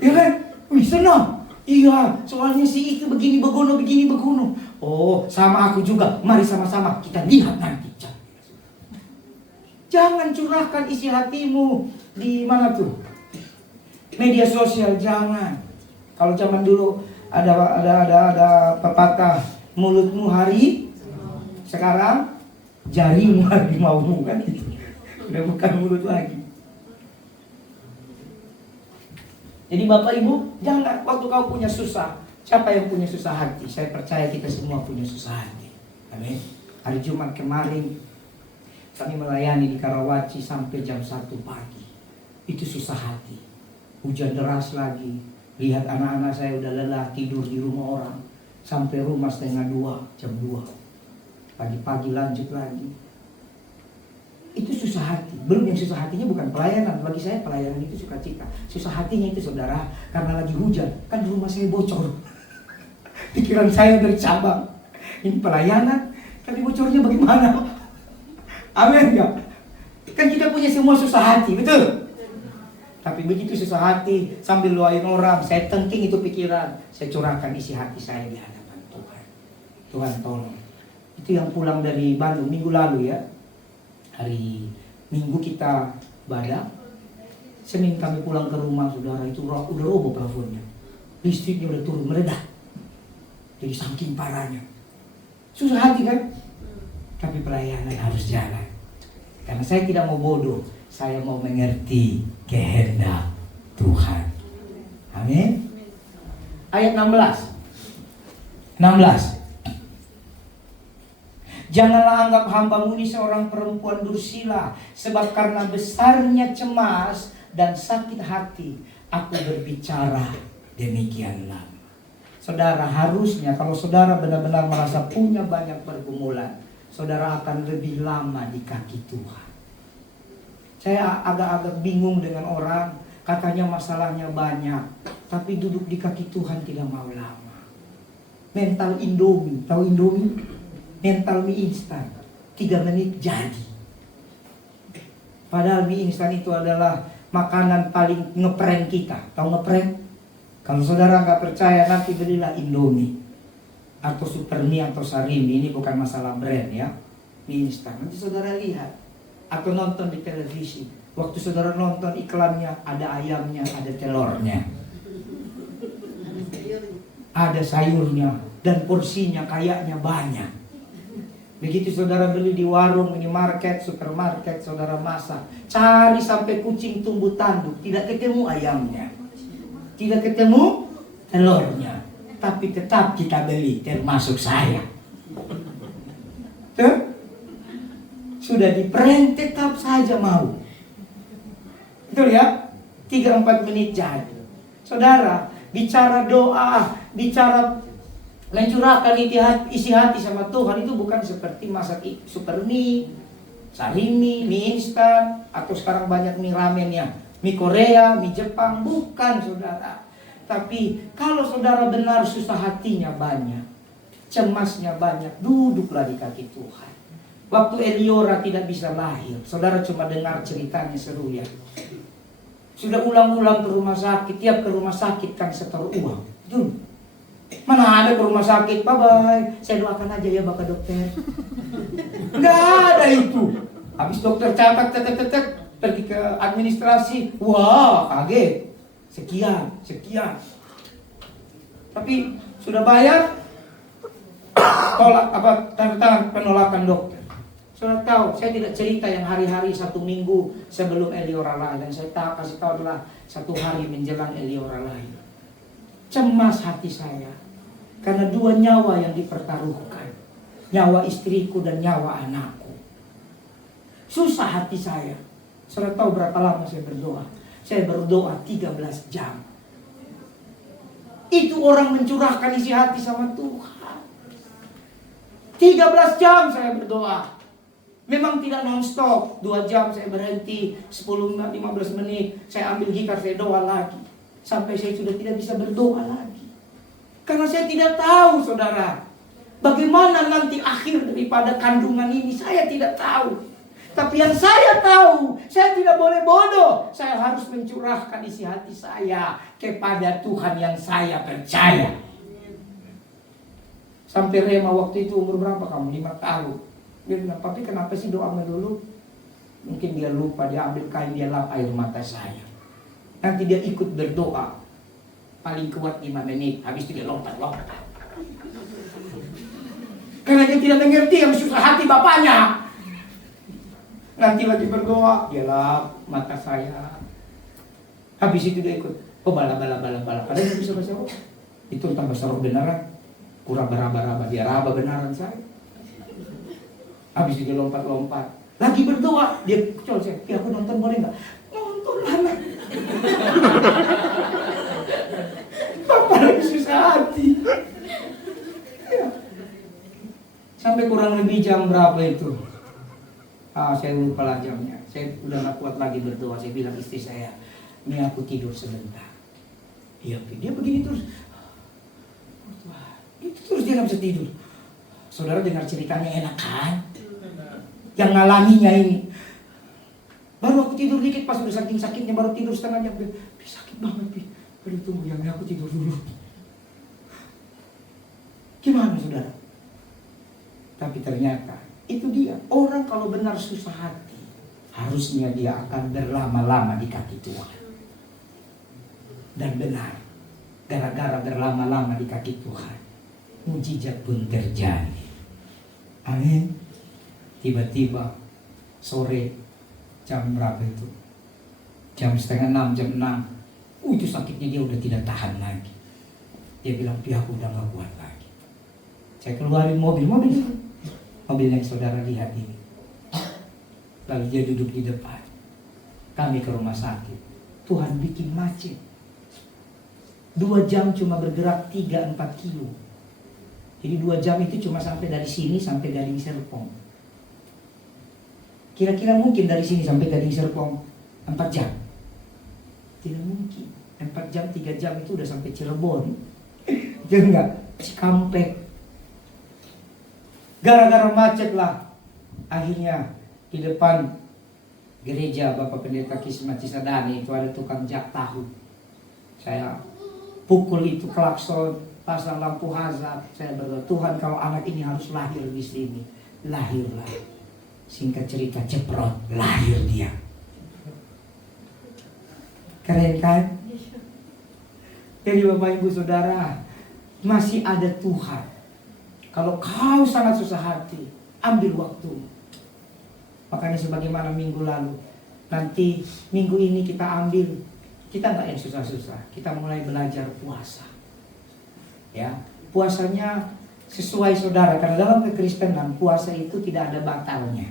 Iya kan? Wih, senang. Iya, soalnya si itu begini begono, begini begono. Oh, sama aku juga. Mari sama-sama kita lihat nanti. Jangan curahkan isi hatimu di mana tuh? Media sosial, jangan. Kalau zaman dulu ada pepatah, mulutmu hari, sekarang jarimu hari maumu, kan itu. Udah bukan mulut lagi. Jadi Bapak Ibu, jangan waktu kau punya susah. Siapa yang punya susah hati? Saya percaya kita semua punya susah hati. Amin. Hari Jumat kemarin kami melayani di Karawaci sampai jam 1 pagi. Itu susah hati. Hujan deras lagi. Lihat anak-anak saya udah lelah tidur di rumah orang. Sampai rumah 1:30, jam 2. Pagi-pagi lanjut lagi. Itu susah hati. Belum yang susah hatinya bukan pelayanan. Bagi saya pelayanan itu sukacita. Susah hatinya itu saudara, karena lagi hujan. Kan rumah saya bocor. Pikiran saya bercabang. Ini pelayanan, tapi bocornya bagaimana? Amin ya. Kan kita punya semua susah hati, betul? Tapi begitu susah hati, sambil doain orang, saya tengking itu pikiran. Saya curahkan isi hati saya di hadapan Tuhan. Tuhan tolong. Itu yang pulang dari Bandung minggu lalu ya. Hari Minggu kita badak. Senin kami pulang ke rumah, saudara, itu udah roboh plafonnya. Listriknya udah turun, meledak. Jadi saking parahnya. Susah hati kan? Tapi pelayanan harus jalan. Karena saya tidak mau bodoh. Saya mau mengerti kehendak Tuhan. Amin. Ayat 16. Janganlah anggap hambamu ini seorang perempuan dursila, sebab karena besarnya cemas dan sakit hati, aku berbicara demikian lama. Saudara, harusnya kalau saudara benar-benar merasa punya banyak pergumulan, saudara akan lebih lama di kaki Tuhan. Saya agak-agak bingung dengan orang, katanya masalahnya banyak, tapi duduk di kaki Tuhan tidak mau lama. Mental Indomie, tahu Indomie? Mental mie instan, 3 menit jadi. Padahal mie instan itu adalah makanan paling ngeprank kita. Tahu ngeprank? Kalau saudara nggak percaya, nanti belilah Indomie atau Supermie atau Sarimi. Ini bukan masalah brand ya, mie instan. Nanti saudara lihat atau nonton di televisi. Waktu saudara nonton iklannya, ada ayamnya, ada telurnya, ada sayurnya, dan porsinya kayaknya banyak. Begitu saudara beli di warung, minimarket, supermarket, saudara masak, cari sampai kucing tumbuh tanduk, tidak ketemu ayamnya. tidak ketemu telurnya, tapi tetap kita beli, termasuk saya. Tuh? Sudah di-prank tetap saja mau. Betul ya? 3-4 menit jadi. Saudara, bicara doa, bicara mencurahkan isi hati sama Tuhan itu bukan seperti masak super mie, sarimi, mie instan, atau sekarang banyak mie ramen ya, mie Korea, mie Jepang. Bukan, saudara. Tapi kalau saudara benar susah hatinya banyak, cemasnya banyak, duduklah di kaki Tuhan. Waktu Eliora tidak bisa lahir, saudara cuma dengar ceritanya seru ya. Sudah ulang-ulang ke rumah sakit, tiap ke rumah sakit kan setor uang. Betul. Mana ada ke rumah sakit, bye-bye, saya doakan aja ya Bapak dokter. Enggak ada itu. Habis dokter catat, pergi ke administrasi, wah kaget. Sekian. Tapi sudah bayar, tolak tanda tangan penolakan dokter. Sudah tahu, saya tidak cerita yang hari-hari 1 minggu sebelum Eliora lahir, dan saya kasih tahu adalah 1 hari menjelang Eliora lahir. Cemas hati saya karena 2 nyawa yang dipertaruhkan, nyawa istriku dan nyawa anakku. Susah hati saya. Sudah tahu berapa lama saya berdoa? Saya berdoa 13 jam. Itu orang mencurahkan isi hati sama Tuhan. 13 jam saya berdoa. Memang tidak non-stop. 2 jam saya berhenti, 10-15 menit saya ambil gitar, saya doa lagi. Sampai saya sudah tidak bisa berdoa lagi. Karena saya tidak tahu, saudara, bagaimana nanti akhir daripada kandungan ini. Saya tidak tahu. Tapi yang saya tahu, saya tidak boleh bodoh. Saya harus mencurahkan isi hati saya kepada Tuhan yang saya percaya. Sampai Rema waktu itu umur berapa kamu? 5 tahun. Dia bilang, papi kenapa sih doa dulu? Mungkin dia lupa, dia ambil kain, dia lap air mata saya. Nanti dia ikut berdoa. Paling kuat 5 menit, habis itu dia lompat. Karena dia tidak mengerti yang susah hati bapaknya. Nanti lagi berdoa, dia lap mata saya. Habis itu dia ikut, bala. Padahal dia bisa bahasa roh. Itu tentang bahasa roh beneran. Kurang beraba-raba, dia raba beneran saya. Habis itu dia lompat. Lagi berdoa, dia kecol saya. Aku nonton boleh nggak? Nonton lah. Bapak lagi susah hati. Ya. Sampai kurang lebih jam berapa itu? Saya lupa lah jamnya. Saya udah gak kuat lagi berdoa. Saya bilang istri saya, ini aku tidur sebentar. Dia begini terus. Itu terus dia gak bisa tidur. Saudara dengar ceritanya enak kan? Yang ngalaminya ini. Baru aku tidur dikit, pas udah saking sakitnya baru tidur setengah jam. Sakit banget, Pi. Aduh tunggu yang aku tidur dulu. Gimana saudara? Tapi ternyata itu dia. Orang kalau benar susah hati, harusnya dia akan berlama-lama di kaki Tuhan. Dan benar, gara-gara berlama-lama di kaki Tuhan, mujizat pun terjadi. Amin. Tiba-tiba sore jam berapa itu? Jam 5:30, jam 6. Itu sakitnya dia udah tidak tahan lagi. Dia bilang, aku udah gak kuat lagi. Saya keluarin mobil yang saudara lihat ini. Lalu dia duduk di depan. Kami ke rumah sakit. Tuhan bikin macet. 2 jam cuma bergerak 3-4 kilo. Jadi 2 jam itu cuma sampai dari sini sampai Gading Serpong. Kira-kira mungkin dari sini sampai Gading Serpong 4 jam? Tidak mungkin. 4 jam, 3 jam itu udah sampai Cirebon. Dia enggak, Cikampek. Gara-gara macet lah. Akhirnya di depan gereja Bapak Pendeta Kismat Cisadane itu ada tukang jak tahu. Saya pukul itu klakson, pasang lampu hazard. Saya berdoa, Tuhan kalau anak ini harus lahir di sini. Lahirlah. Singkat cerita ceprot, lahir dia. Keren kan? Jadi Bapak Ibu Saudara, masih ada Tuhan. Kalau kau sangat susah hati, ambil waktu. Makanya sebagaimana minggu lalu, nanti minggu ini kita ambil Kita nggak yang susah-susah. Kita mulai belajar puasa. Ya, puasanya sesuai saudara. Karena dalam kekristenan puasa itu tidak ada batalnya.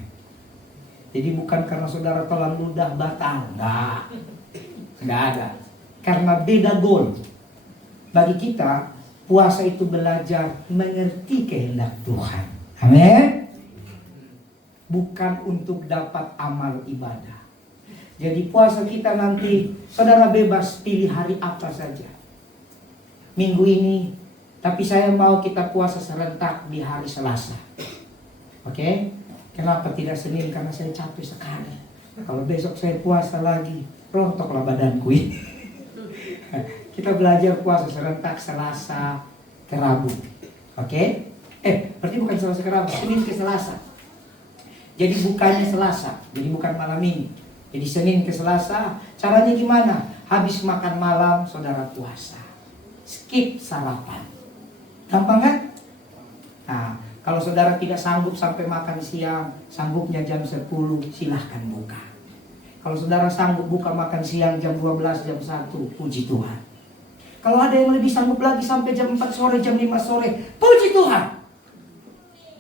Jadi bukan karena saudara telan ludah batal. Nggak ada. Karena beda goal. Bagi kita, puasa itu belajar mengerti kehendak Tuhan. Amin. Bukan untuk dapat amal ibadah. Jadi puasa kita nanti, saudara bebas pilih hari apa saja. Minggu ini, tapi saya mau kita puasa serentak di hari Selasa. Oke? Kenapa tidak Senin? Karena saya capek sekali. Kalau besok saya puasa lagi, rontoklah badanku ini. Kita belajar puasa serentak Selasa ke Rabu. Oke? Berarti bukan Selasa ke Rabu, Senin ke Selasa. Jadi bukannya Selasa, jadi bukan malam ini. Jadi Senin ke Selasa, caranya gimana? Habis makan malam, saudara puasa. Skip sarapan. Gampang kan? Nah, kalau saudara tidak sanggup sampai makan siang, sanggupnya jam 10, silahkan buka. Kalau saudara sanggup buka makan siang jam 12, jam 1, puji Tuhan. Kalau ada yang lebih sanggup lagi sampai jam 4 sore, jam 5 sore, puji Tuhan.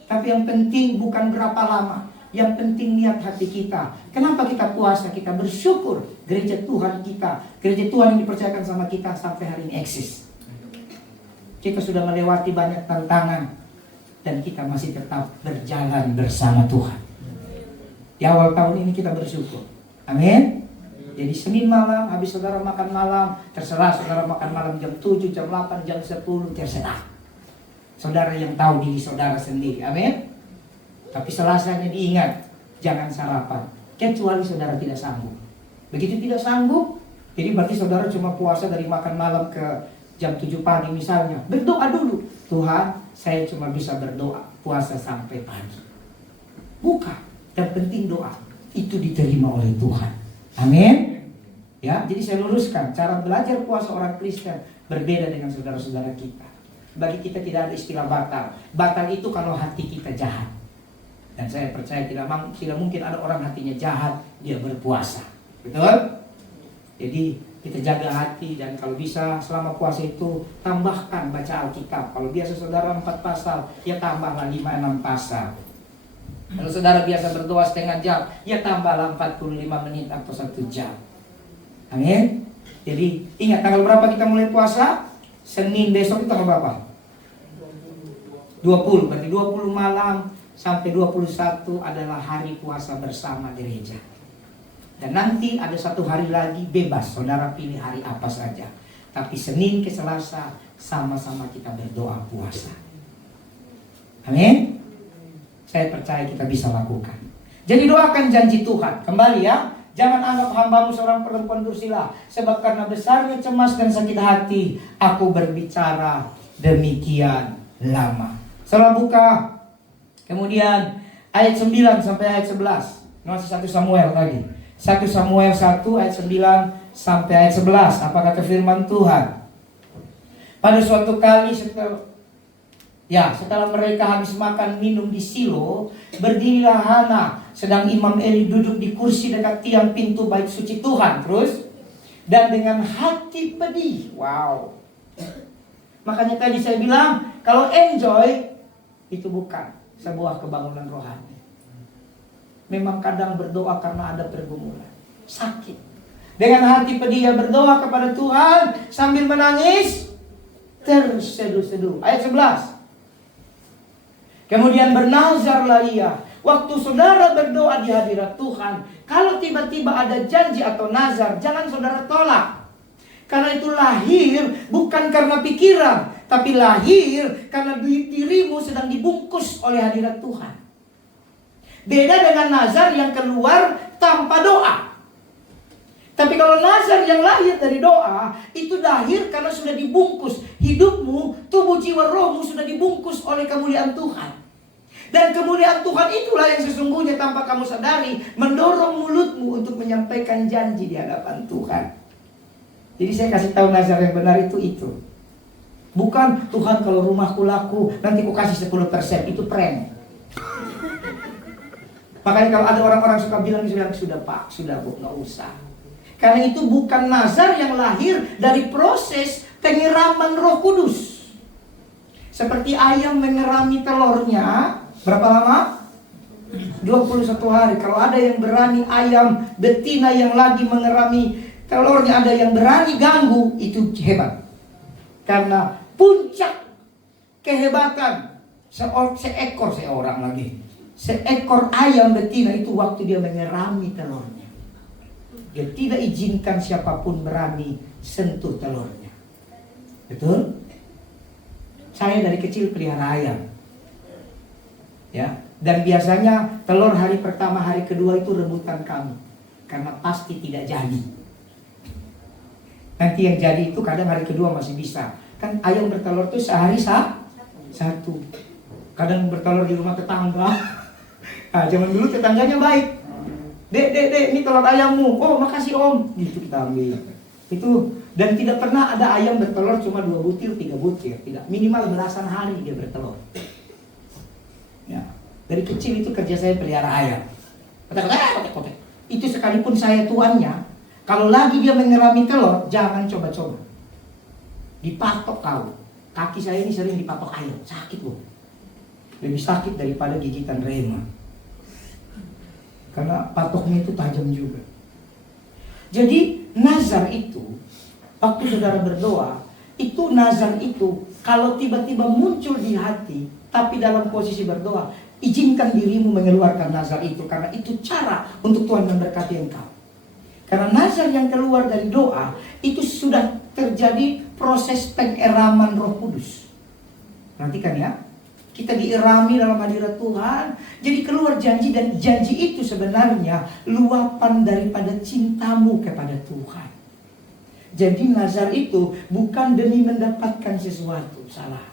Tapi yang penting bukan berapa lama. Yang penting niat hati kita. Kenapa kita puasa? Kita bersyukur gereja Tuhan kita, gereja Tuhan yang dipercayakan sama kita sampai hari ini eksis. Kita sudah melewati banyak tantangan dan kita masih tetap berjalan bersama Tuhan. Di awal tahun ini kita bersyukur. Amin. Jadi Senin malam habis saudara makan malam, terserah saudara makan malam jam 7, jam 8, jam 10, terserah. Saudara yang tahu diri saudara sendiri. Amin. Tapi Selasanya diingat, jangan sarapan. Kecuali saudara tidak sanggup. Begitu tidak sanggup, jadi berarti saudara cuma puasa dari makan malam ke jam 7 pagi misalnya. Berdoa dulu. Tuhan, saya cuma bisa berdoa puasa sampai pagi. Buka. Yang penting doa. Itu diterima oleh Tuhan. Amin. Ya, jadi saya luruskan. Cara belajar puasa orang Kristen berbeda dengan saudara-saudara kita. Bagi kita tidak ada istilah batal. Batal itu kalau hati kita jahat. Dan saya percaya tidak mungkin ada orang hatinya jahat, dia berpuasa. Betul? Jadi kita jaga hati dan kalau bisa selama puasa itu tambahkan baca Alkitab. Kalau biasa saudara 4 pasal, ya tambahlah 5-6 pasal. Kalau saudara biasa berdoa setengah jam, ya tambahlah 45 menit atau 1 jam. Amin. Jadi ingat tanggal berapa kita mulai puasa? Senin besok itu tanggal berapa? 20, berarti 20 malam sampai 21 adalah hari puasa bersama gereja. Dan nanti ada 1 hari lagi bebas, saudara pilih hari apa saja. Tapi Senin ke Selasa sama-sama kita berdoa puasa. Amin. Saya percaya kita bisa lakukan. Jadi doakan janji Tuhan. Kembali ya, jangan anggap hambamu seorang perempuan dursila. Sebab karena besarnya cemas dan sakit hati, aku berbicara demikian lama. Setelah buka, kemudian ayat 9 sampai ayat 11. Masih 1 Samuel lagi. 1 Samuel 1 ayat 9 sampai ayat 11. Apa kata firman Tuhan? Pada suatu kali setelah mereka habis makan minum di Silo, berdirilah Hana, sedang Imam Eli duduk di kursi dekat tiang pintu bait suci Tuhan. Terus, dan dengan hati pedih. Wow. Makanya tadi saya bilang, kalau enjoy itu bukan sebuah kebangunan rohani. Memang kadang berdoa karena ada pergumulan, sakit. Dengan hati pedih ia berdoa kepada Tuhan sambil menangis terseduh-seduh. Ayat 11. Kemudian bernazarlah ia. Waktu saudara berdoa di hadirat Tuhan, kalau tiba-tiba ada janji atau nazar, jangan saudara tolak. Karena itu lahir bukan karena pikiran, tapi lahir karena dirimu sedang dibungkus oleh hadirat Tuhan. Beda dengan nazar yang keluar tanpa doa. Tapi kalau nazar yang lahir dari doa, itu lahir karena sudah dibungkus. Hidupmu, tubuh, jiwa, rohmu sudah dibungkus oleh kemuliaan Tuhan. Dan kemuliaan Tuhan itulah yang sesungguhnya tanpa kamu sadari mendorong mulutmu untuk menyampaikan janji di hadapan Tuhan. Jadi saya kasih tahu nazar yang benar itu. Bukan Tuhan kalau rumahku laku nanti ku kasih 10%, itu prank. Makanya kalau ada orang-orang suka bilang sudah Pak, sudah Bu, nggak usah. Karena itu bukan nazar yang lahir dari proses penyiraman Roh Kudus. Seperti ayam menyerami telurnya, berapa lama? 21 hari. Kalau ada yang berani ayam betina yang lagi mengerami telurnya, ada yang berani ganggu, itu hebat. Karena puncak kehebatan seekor ayam betina itu waktu dia menyerami telurnya. Dia tidak izinkan siapapun berani sentuh telurnya. Betul? Saya dari kecil pelihara ayam. Ya, dan biasanya telur hari pertama, hari kedua itu rebutan kami. Karena pasti tidak jadi. Nanti yang jadi itu kadang hari kedua masih bisa. Kan ayam bertelur itu sehari satu. Kadang bertelur di rumah tetangga. Nah, zaman dulu tetangganya baik. Dek, ini telur ayammu. Oh, makasih om. Gitu kita ambil. Itu, dan tidak pernah ada ayam bertelur cuma 2 butir, 3 butir. Tidak, minimal belasan hari dia bertelur. Ya, dari kecil itu kerja saya pelihara ayam. Kotek. Itu sekalipun saya tuannya, kalau lagi dia menyerami telur, jangan coba-coba. Dipatok kau. Kaki saya ini sering dipatok ayam, sakit loh. Lebih sakit daripada gigitan rema. Karena patoknya itu tajam juga. Jadi nazar itu, waktu saudara berdoa, itu nazar itu kalau tiba-tiba muncul di hati, tapi dalam posisi berdoa, izinkan dirimu mengeluarkan nazar itu, karena itu cara untuk Tuhan memberkati engkau. Karena nazar yang keluar dari doa itu sudah terjadi proses pengeraman Roh Kudus. Perhatikan ya, kita diirami dalam hadirat Tuhan, jadi keluar janji, dan janji itu sebenarnya luapan daripada cintamu kepada Tuhan. Jadi nazar itu bukan demi mendapatkan sesuatu, salah.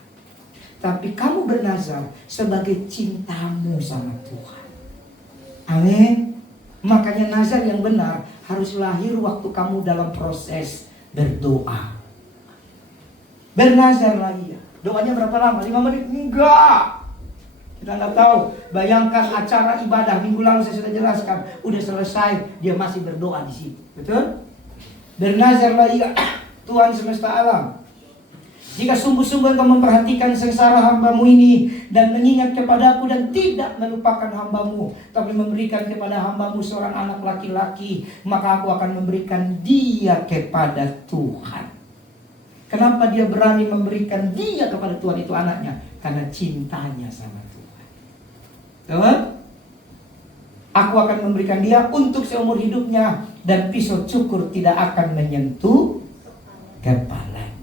Tapi kamu bernazar sebagai cintamu sama Tuhan. Amin. Makanya nazar yang benar harus lahir waktu kamu dalam proses berdoa. Bernazarlah ia. Doanya berapa lama? 5 menit? Enggak. Kita nggak tahu. Bayangkan acara ibadah minggu lalu saya sudah jelaskan. Udah selesai, dia masih berdoa di situ. Betul? Bernazarlah ia, Tuhan semesta alam. Jika sungguh-sungguh engkau memperhatikan sengsara hambamu ini dan mengingat kepadaku dan tidak melupakan hambamu, tapi memberikan kepada hambamu seorang anak laki-laki, maka aku akan memberikan dia kepada Tuhan. Kenapa dia berani memberikan dia kepada Tuhan itu anaknya? Karena cintanya sama Tuhan. Tuhan, aku akan memberikan dia untuk seumur hidupnya, dan pisau cukur tidak akan menyentuh kepalanya.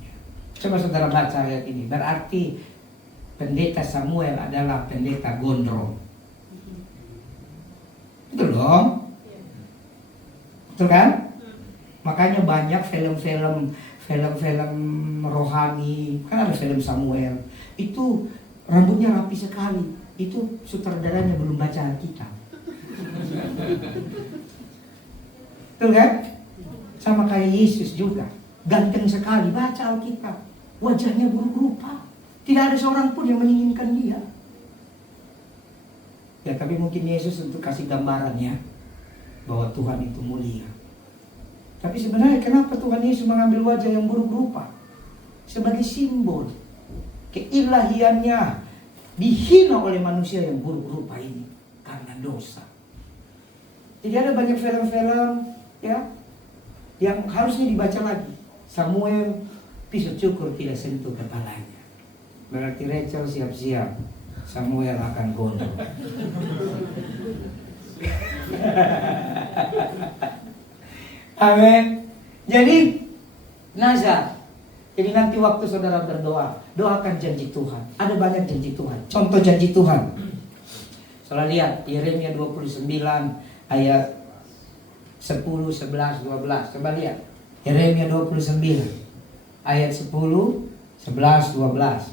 Coba saudara baca ayat ini. Berarti pendeta Samuel adalah pendeta gondrong. Betul dong? Betul kan? Makanya banyak film-film rohani. Kan ada film Samuel. Itu rambutnya rapi sekali. Itu sutradaranya belum baca Alkitab. Betul kan? Sama kayak Yesus juga. Ganteng sekali, baca Alkitab. Wajahnya buruk rupa. Tidak ada seorang pun yang menginginkan dia. Ya, tapi mungkin Yesus untuk kasih gambarannya bahwa Tuhan itu mulia. Tapi sebenarnya kenapa Tuhan Yesus mengambil wajah yang buruk rupa? Sebagai simbol keilahiannya dihina oleh manusia yang buruk rupa ini karena dosa. Jadi ada banyak film-film ya yang harusnya dibaca lagi. Samuel, pisau cukur tidak sentuh kepalanya. Berarti Rachel siap-siap, Samuel akan gondrong. Amin. Jadi nazar. Jadi nanti waktu saudara berdoa, doakan janji Tuhan. Ada banyak janji Tuhan. Contoh janji Tuhan. Saudara lihat Yeremia 29 ayat 10, 11, 12. Coba lihat. Yeremia 29 ayat 10, 11, 12.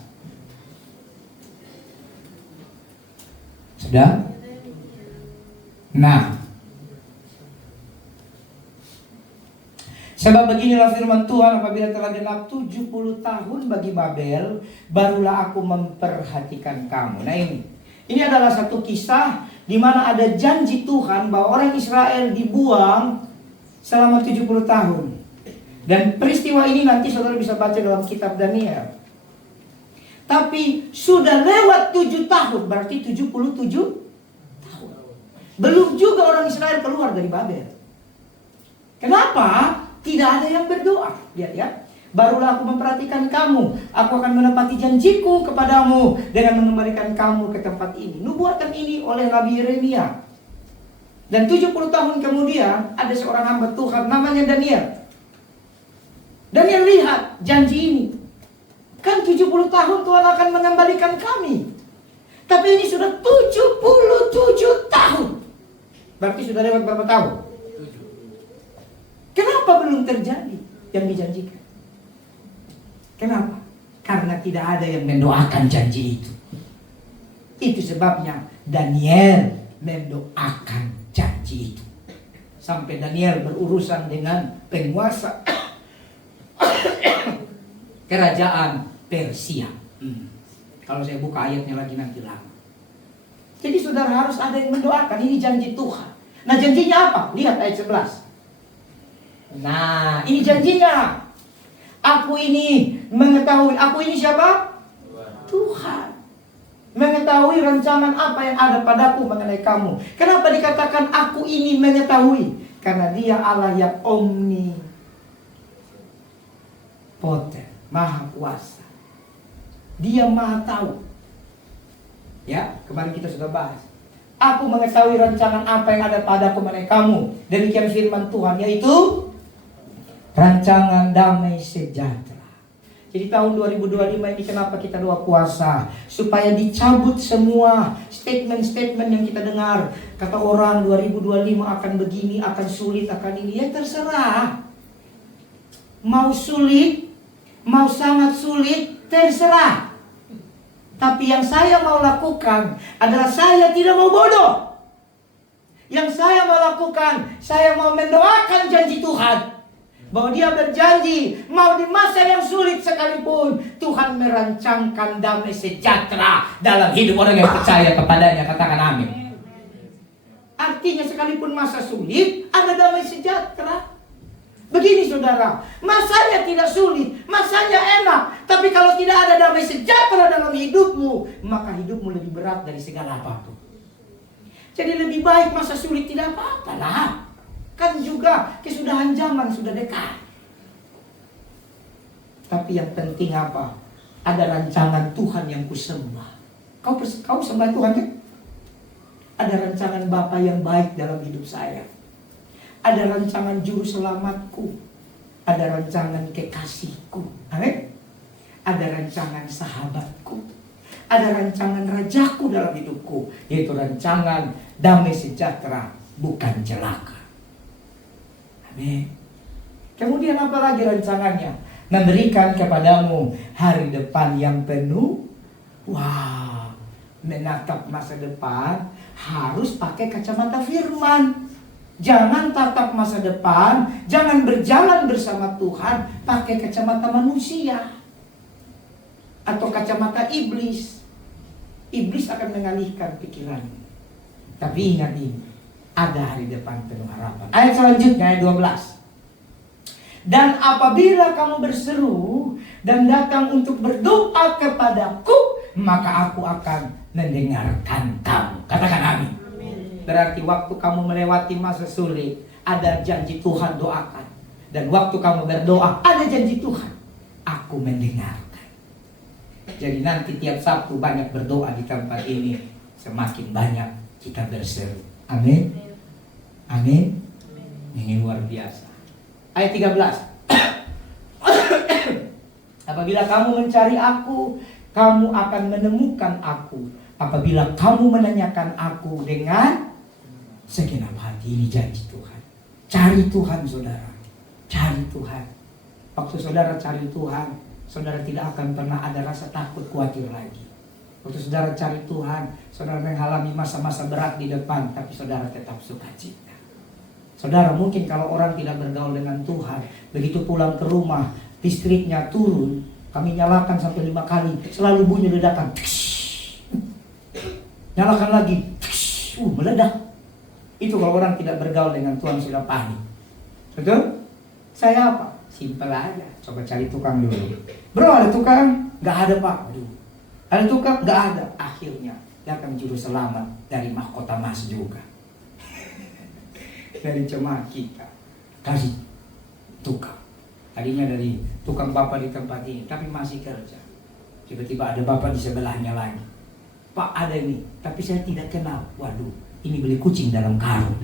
Sudah? Nah, sebab beginilah firman Tuhan, apabila telah genap 70 tahun bagi Babel, barulah aku memperhatikan kamu. Nah ini adalah satu kisah di mana ada janji Tuhan bahwa orang Israel dibuang selama 70 tahun. Dan peristiwa ini nanti saudara bisa baca dalam kitab Daniel. Tapi sudah lewat 7 tahun, berarti 77 tahun. Belum juga orang Israel keluar dari Babel. Kenapa? Tidak ada yang berdoa. Lihat ya. Barulah aku memperhatikan kamu. Aku akan menepati janjiku kepadamu dengan mengembalikan kamu ke tempat ini. Nubuatan ini oleh Nabi Yeremia. Dan 70 tahun kemudian ada seorang hamba Tuhan namanya Daniel. Daniel lihat janji ini. Kan 70 tahun Tuhan akan mengembalikan kami. Tapi ini sudah 77 tahun. Berarti sudah lewat berapa tahun? Kenapa belum terjadi yang dijanjikan? Kenapa? Karena tidak ada yang mendoakan janji itu. Itu sebabnya Daniel mendoakan janji itu. Sampai Daniel berurusan dengan penguasa kerajaan Persia. Kalau saya buka ayatnya lagi nanti lama. Jadi saudara harus ada yang mendoakan. Ini janji Tuhan. Nah janjinya apa? Lihat ayat 11. Nah ini janjinya. Aku ini mengetahui. Aku ini siapa? Tuhan. Mengetahui rancangan apa yang ada padaku mengenai kamu. Kenapa dikatakan aku ini mengetahui? Karena dia Allah yang omnipoten, maha kuasa. Dia maha tahu. Ya, kemarin kita sudah bahas. Aku mengetahui rancangan apa yang ada padaku mengenai kamu. Demikian firman Tuhan, yaitu rancangan damai sejahtera. Jadi tahun 2025 ini kenapa kita doa puasa? Supaya dicabut semua statement-statement yang kita dengar. Kata orang 2025 akan begini, akan sulit, akan ini. Ya terserah. Mau sulit, mau sangat sulit, terserah. Tapi yang saya mau lakukan adalah saya tidak mau bodoh. Yang saya mau lakukan, saya mau mendoakan janji Tuhan. Bahwa dia berjanji, mau di masa yang sulit sekalipun, Tuhan merancangkan damai sejahtera dalam hidup orang yang percaya kepadanya. Katakan amin. Artinya sekalipun masa sulit, ada damai sejahtera. Begini saudara, masanya tidak sulit, masanya enak. Tapi kalau tidak ada damai sejahtera dalam hidupmu, maka hidupmu lebih berat dari segala apapun. Jadi lebih baik masa sulit tidak apa-apa lah. Kan juga kesudahan zaman sudah dekat. Tapi yang penting apa? Ada rancangan Tuhan yang kusembah. Kau sembah Tuhan kan? Ada rancangan Bapa yang baik dalam hidup saya. Ada rancangan juru selamatku. Ada rancangan kekasihku. Amin. Ada rancangan sahabatku. Ada rancangan rajaku dalam hidupku. Yaitu rancangan damai sejahtera, bukan celaka. Amin. Kemudian apa lagi rancangannya? Memberikan kepadamu hari depan yang penuh. Wah, menatap masa depan harus pakai kacamata firman. Jangan tatap masa depan, jangan berjalan bersama Tuhan pakai kacamata manusia atau kacamata iblis. Iblis akan mengalihkan pikiranmu. Tapi ingat ini, ada hari depan penuh harapan. Ayat selanjutnya, ayat 12. Dan apabila kamu berseru dan datang untuk berdoa kepadaku, maka aku akan mendengarkan kamu. Katakan amin. Berarti waktu kamu melewati masa sulit, ada janji Tuhan, doakan. Dan waktu kamu berdoa, ada janji Tuhan, aku mendengarkan. Jadi nanti tiap Sabtu banyak berdoa di tempat ini, semakin banyak kita berseru. Amin. Amin. Ini luar biasa. Ayat 13. Apabila kamu mencari aku, kamu akan menemukan aku. Apabila kamu menanyakan aku dengan segenap hati. Ini janji Tuhan. Cari Tuhan saudara. Cari Tuhan. Waktu saudara cari Tuhan, saudara tidak akan pernah ada rasa takut, khawatir lagi. Waktu saudara cari Tuhan, saudara mengalami masa-masa berat di depan, tapi saudara tetap sukacita. Saudara, mungkin kalau orang tidak bergaul dengan Tuhan, begitu pulang ke rumah, listriknya turun, kami nyalakan sampai 5 kali, selalu bunyi ledakan. Nyalakan lagi, meledak. Itu kalau orang tidak bergaul dengan Tuhan sudah panik. Betul? Saya apa? Simpel aja. Coba cari tukang dulu. Bro, ada tukang? Nggak ada, Pak. Aduh. Ada tukang? Nggak ada. Akhirnya dia akan juru selamat dari mahkota emas juga. Dari jemaat kita. Kasih tukang. Tadinya dari tukang bapak di tempat ini, tapi masih kerja. Tiba-tiba ada bapak di sebelahnya lagi. Pak, ada ini, tapi saya tidak kenal. Waduh, ini beli kucing dalam karung.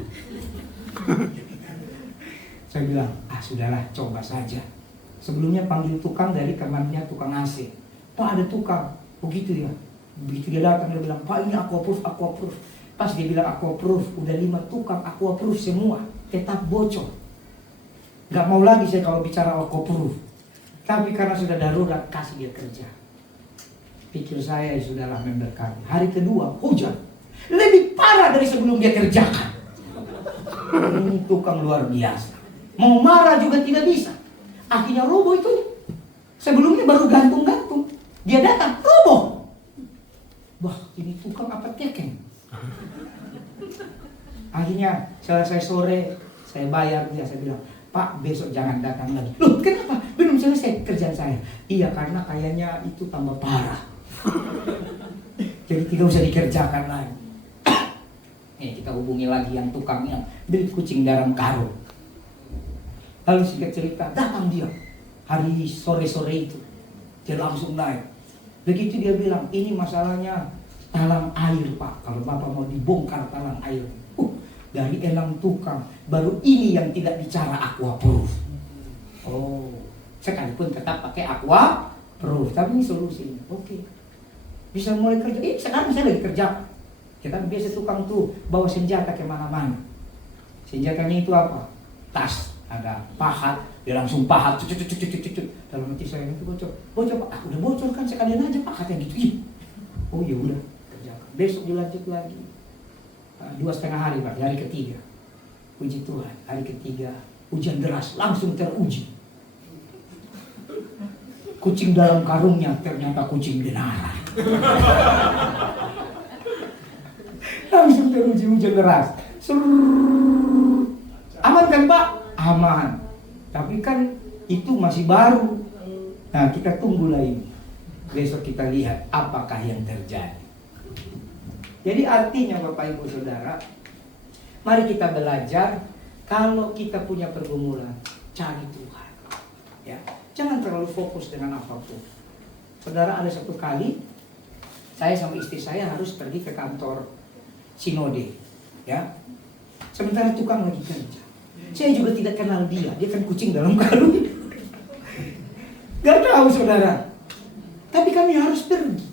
Saya bilang, sudahlah, coba saja. Sebelumnya panggil tukang dari temannya tukang AC. Pak, ada tukang. Begitu ya. Begitu dia datang, dia bilang, Pak, ini aku approve. Pas dia bilang aku approve, udah 5 tukang aku approve semua. Tetap bocor. Gak mau lagi saya kalau bicara aku approve. Tapi karena sudah darurat, kasih dia kerja. Pikir saya, sudahlah mendekati. Hari kedua, hujan. Lebih parah dari sebelum dia kerjakan. Ini tukang luar biasa. Mau marah juga tidak bisa. Akhirnya roboh itu. Sebelumnya baru gantung-gantung. Dia datang, roboh. Wah, ini tukang apa tekeng. Akhirnya selesai sore, saya bayar dia. Saya bilang, Pak, besok jangan datang lagi. Loh, kenapa? Belum selesai kerjaan saya. Iya, karena kayaknya itu tambah parah. Jadi tidak usah dikerjakan lagi. Kita hubungi lagi yang tukangnya beli kucing dalam karung. Lalu singkat cerita, datang dia hari sore-sore itu. Dia langsung naik. Begitu dia bilang, ini masalahnya talang air, Pak. Kalau Bapak mau dibongkar talang air. Dari 6 tukang, baru ini yang tidak bicara aqua proof. Oh, sekalipun tetap pakai aqua proof, tapi ini solusinya. Oke. Bisa mulai kerja. Sekarang saya lagi kerja. Kita biasa tukang tuh bawa senjata kemana-mana. Senjatanya itu apa? Tas. Ada pahat, dia langsung pahat, cucut. Dalam hati saya itu bocor Pak, udah bocor kan sekalian aja pahat yang gitu. Oh ya udah, kerjakan. Besok dilanjut lagi. 2,5 hari Pak, hari ketiga. Puji Tuhan, hari ketiga hujan deras langsung teruji. Kucing dalam karungnya ternyata kucing denara. Langsung teruji hujan deras. Aman kan Pak? Aman. Tapi kan itu masih baru. Nah, kita tunggulah ini. Besok kita lihat apakah yang terjadi. Jadi artinya Bapak Ibu Saudara, mari kita belajar. Kalau kita punya pergumulan, cari Tuhan. Ya, jangan terlalu fokus dengan apapun. Saudara, ada satu kali saya sama istri saya harus pergi ke kantor sinode. Ya, sementara tukang lagi kerja. Saya juga tidak kenal dia kan kucing dalam karung. Gak tahu saudara. Tapi kami harus pergi.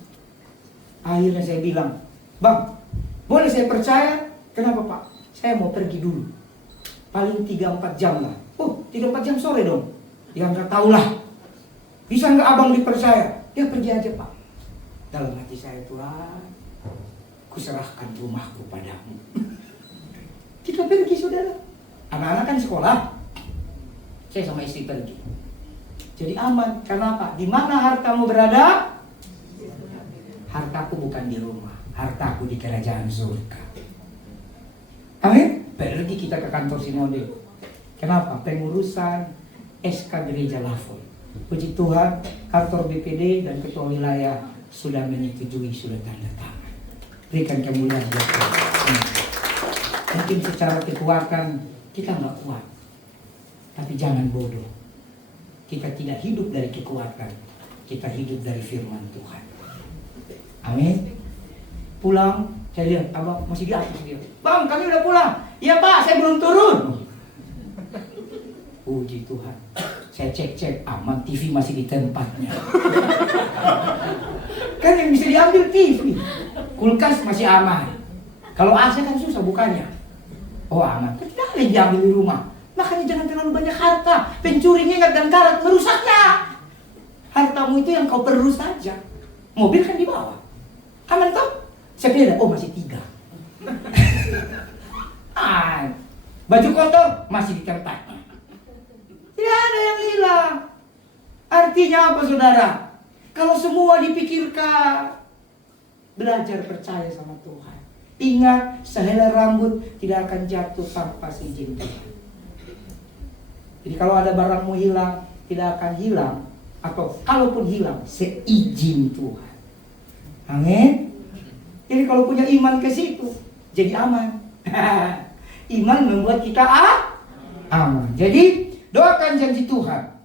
Akhirnya saya bilang, Bang, boleh saya percaya? Kenapa Pak? Saya mau pergi dulu. Paling 3-4 jam lah. Oh, 3-4 jam sore dong. Ya nggak tahu lah. Bisa nggak abang dipercaya? Ya pergi aja Pak. Dalam hati saya, Tuhan, kuserahkan rumahku padamu. Kita pergi saudara. Anak-anak kan sekolah. Saya sama istri pergi. Jadi aman. Kenapa? Di mana hartamu berada? Hartaku bukan di rumah. Hartaku di kerajaan surga. Amin. Pergi kita ke kantor sinode. Kenapa? Pengurusan SK Gereja Lafon. Puji Tuhan, kantor BPD dan ketua wilayah sudah menyetujui, sudah tanda tangan. Berikan kemuliaan buat Tuhan. Mungkin secara kekuatan kita nggak kuat, tapi jangan bodoh. Kita tidak hidup dari kekuatan, kita hidup dari firman Tuhan. Amin. Pulang, saya lihat abang masih di atas dia. Bang, kami udah pulang. Iya Pak, saya belum turun. Puji Tuhan. Saya cek aman, TV masih di tempatnya. Kan yang bisa diambil TV. Kulkas masih aman. Kalau AC kan susah bukanya. Oh aman, tidak ada yang diambil di rumah. Makanya jangan terlalu banyak harta. Pencuri ingat dan karat merusaknya. Hartamu itu yang kau perlu saja. Mobil kan di bawah. Aman toh? Sepeda, oh masih 3. Baju kotor masih di tempatnya. Tidak ada yang hilang. Artinya apa saudara? Kalau semua dipikirkan, belajar percaya sama Tuhan. Ingat, sehelai rambut tidak akan jatuh tanpa izin Tuhan. Jadi kalau ada barangmu hilang, tidak akan hilang, atau kalaupun hilang, seizin Tuhan. Amin. Jadi kalau punya iman ke situ, jadi aman. Iman membuat kita aman. Jadi doakan janji Tuhan.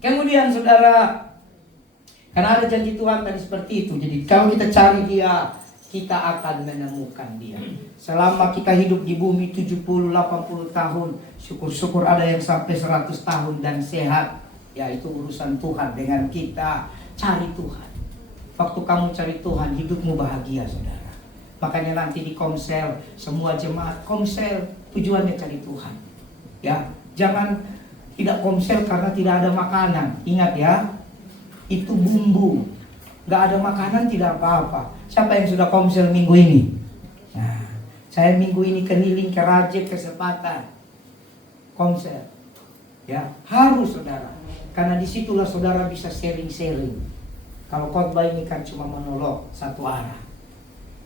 Kemudian saudara, karena ada janji Tuhan tadi seperti itu. Jadi kalau kita cari Dia, kita akan menemukan Dia. Selama kita hidup di bumi 70-80 tahun, syukur-syukur ada yang sampai 100 tahun dan sehat. Ya itu urusan Tuhan dengan kita. Cari Tuhan. Waktu kamu cari Tuhan, hidupmu bahagia saudara. Makanya nanti di komsel, semua jemaat komsel, tujuannya cari Tuhan. Ya, jangan tidak komsel karena tidak ada makanan. Ingat ya, itu bumbu. Gak ada makanan tidak apa-apa. Siapa yang sudah komsel minggu ini? Nah, saya minggu ini keliling ke Raja Kesempatan komsel. Ya, harus saudara. Karena disitulah saudara bisa sharing-sharing. Kalau khotbah ini kan cuma monolog satu arah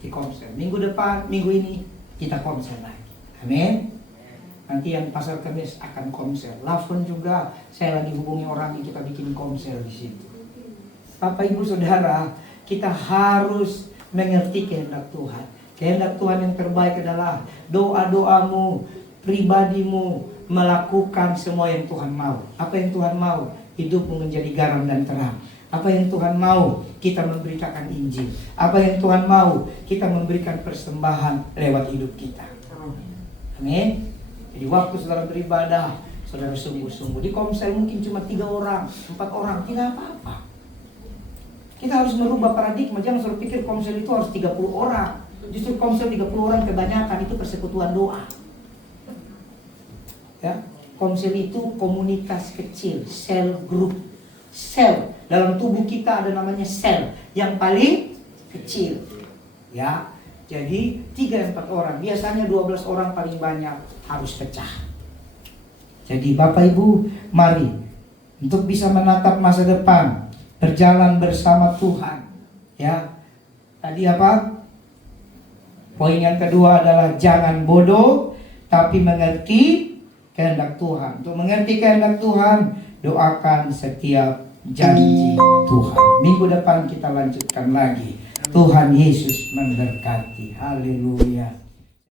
di komsel. Minggu depan, minggu ini kita komsel lagi. Amin. Nanti yang Pasar Kamis akan komsel. Lafon juga saya lagi hubungi orang yang kita bikin komsel di situ. Bapak Ibu Saudara, kita harus mengerti kehendak Tuhan. Kehendak Tuhan yang terbaik adalah doa-doamu, pribadimu, melakukan semua yang Tuhan mau. Apa yang Tuhan mau? Hidupmu menjadi garam dan terang. Apa yang Tuhan mau? Kita memberitakan Injil. Apa yang Tuhan mau? Kita memberikan persembahan lewat hidup kita. Amin. Jadi waktu saudara beribadah, saudara sungguh-sungguh. Di komsel mungkin cuma 3 orang, 4 orang, tidak apa-apa. Kita harus merubah paradigma. Jangan selalu pikir komsel itu harus 30 orang. Justru komsel 30 orang kebanyakan itu persekutuan doa. Ya, komsel itu komunitas kecil, sel group. Sel dalam tubuh kita ada namanya sel yang paling kecil. Ya, jadi 3-4 orang. Biasanya 12 orang paling banyak harus pecah. Jadi Bapak Ibu, mari untuk bisa menatap masa depan, berjalan bersama Tuhan. Ya, tadi apa? Poin yang kedua adalah jangan bodoh, tapi mengerti kehendak Tuhan. Untuk mengerti kehendak Tuhan, doakan setiap janji Tuhan. Minggu depan kita lanjutkan lagi. Tuhan Yesus memberkati. Haleluya.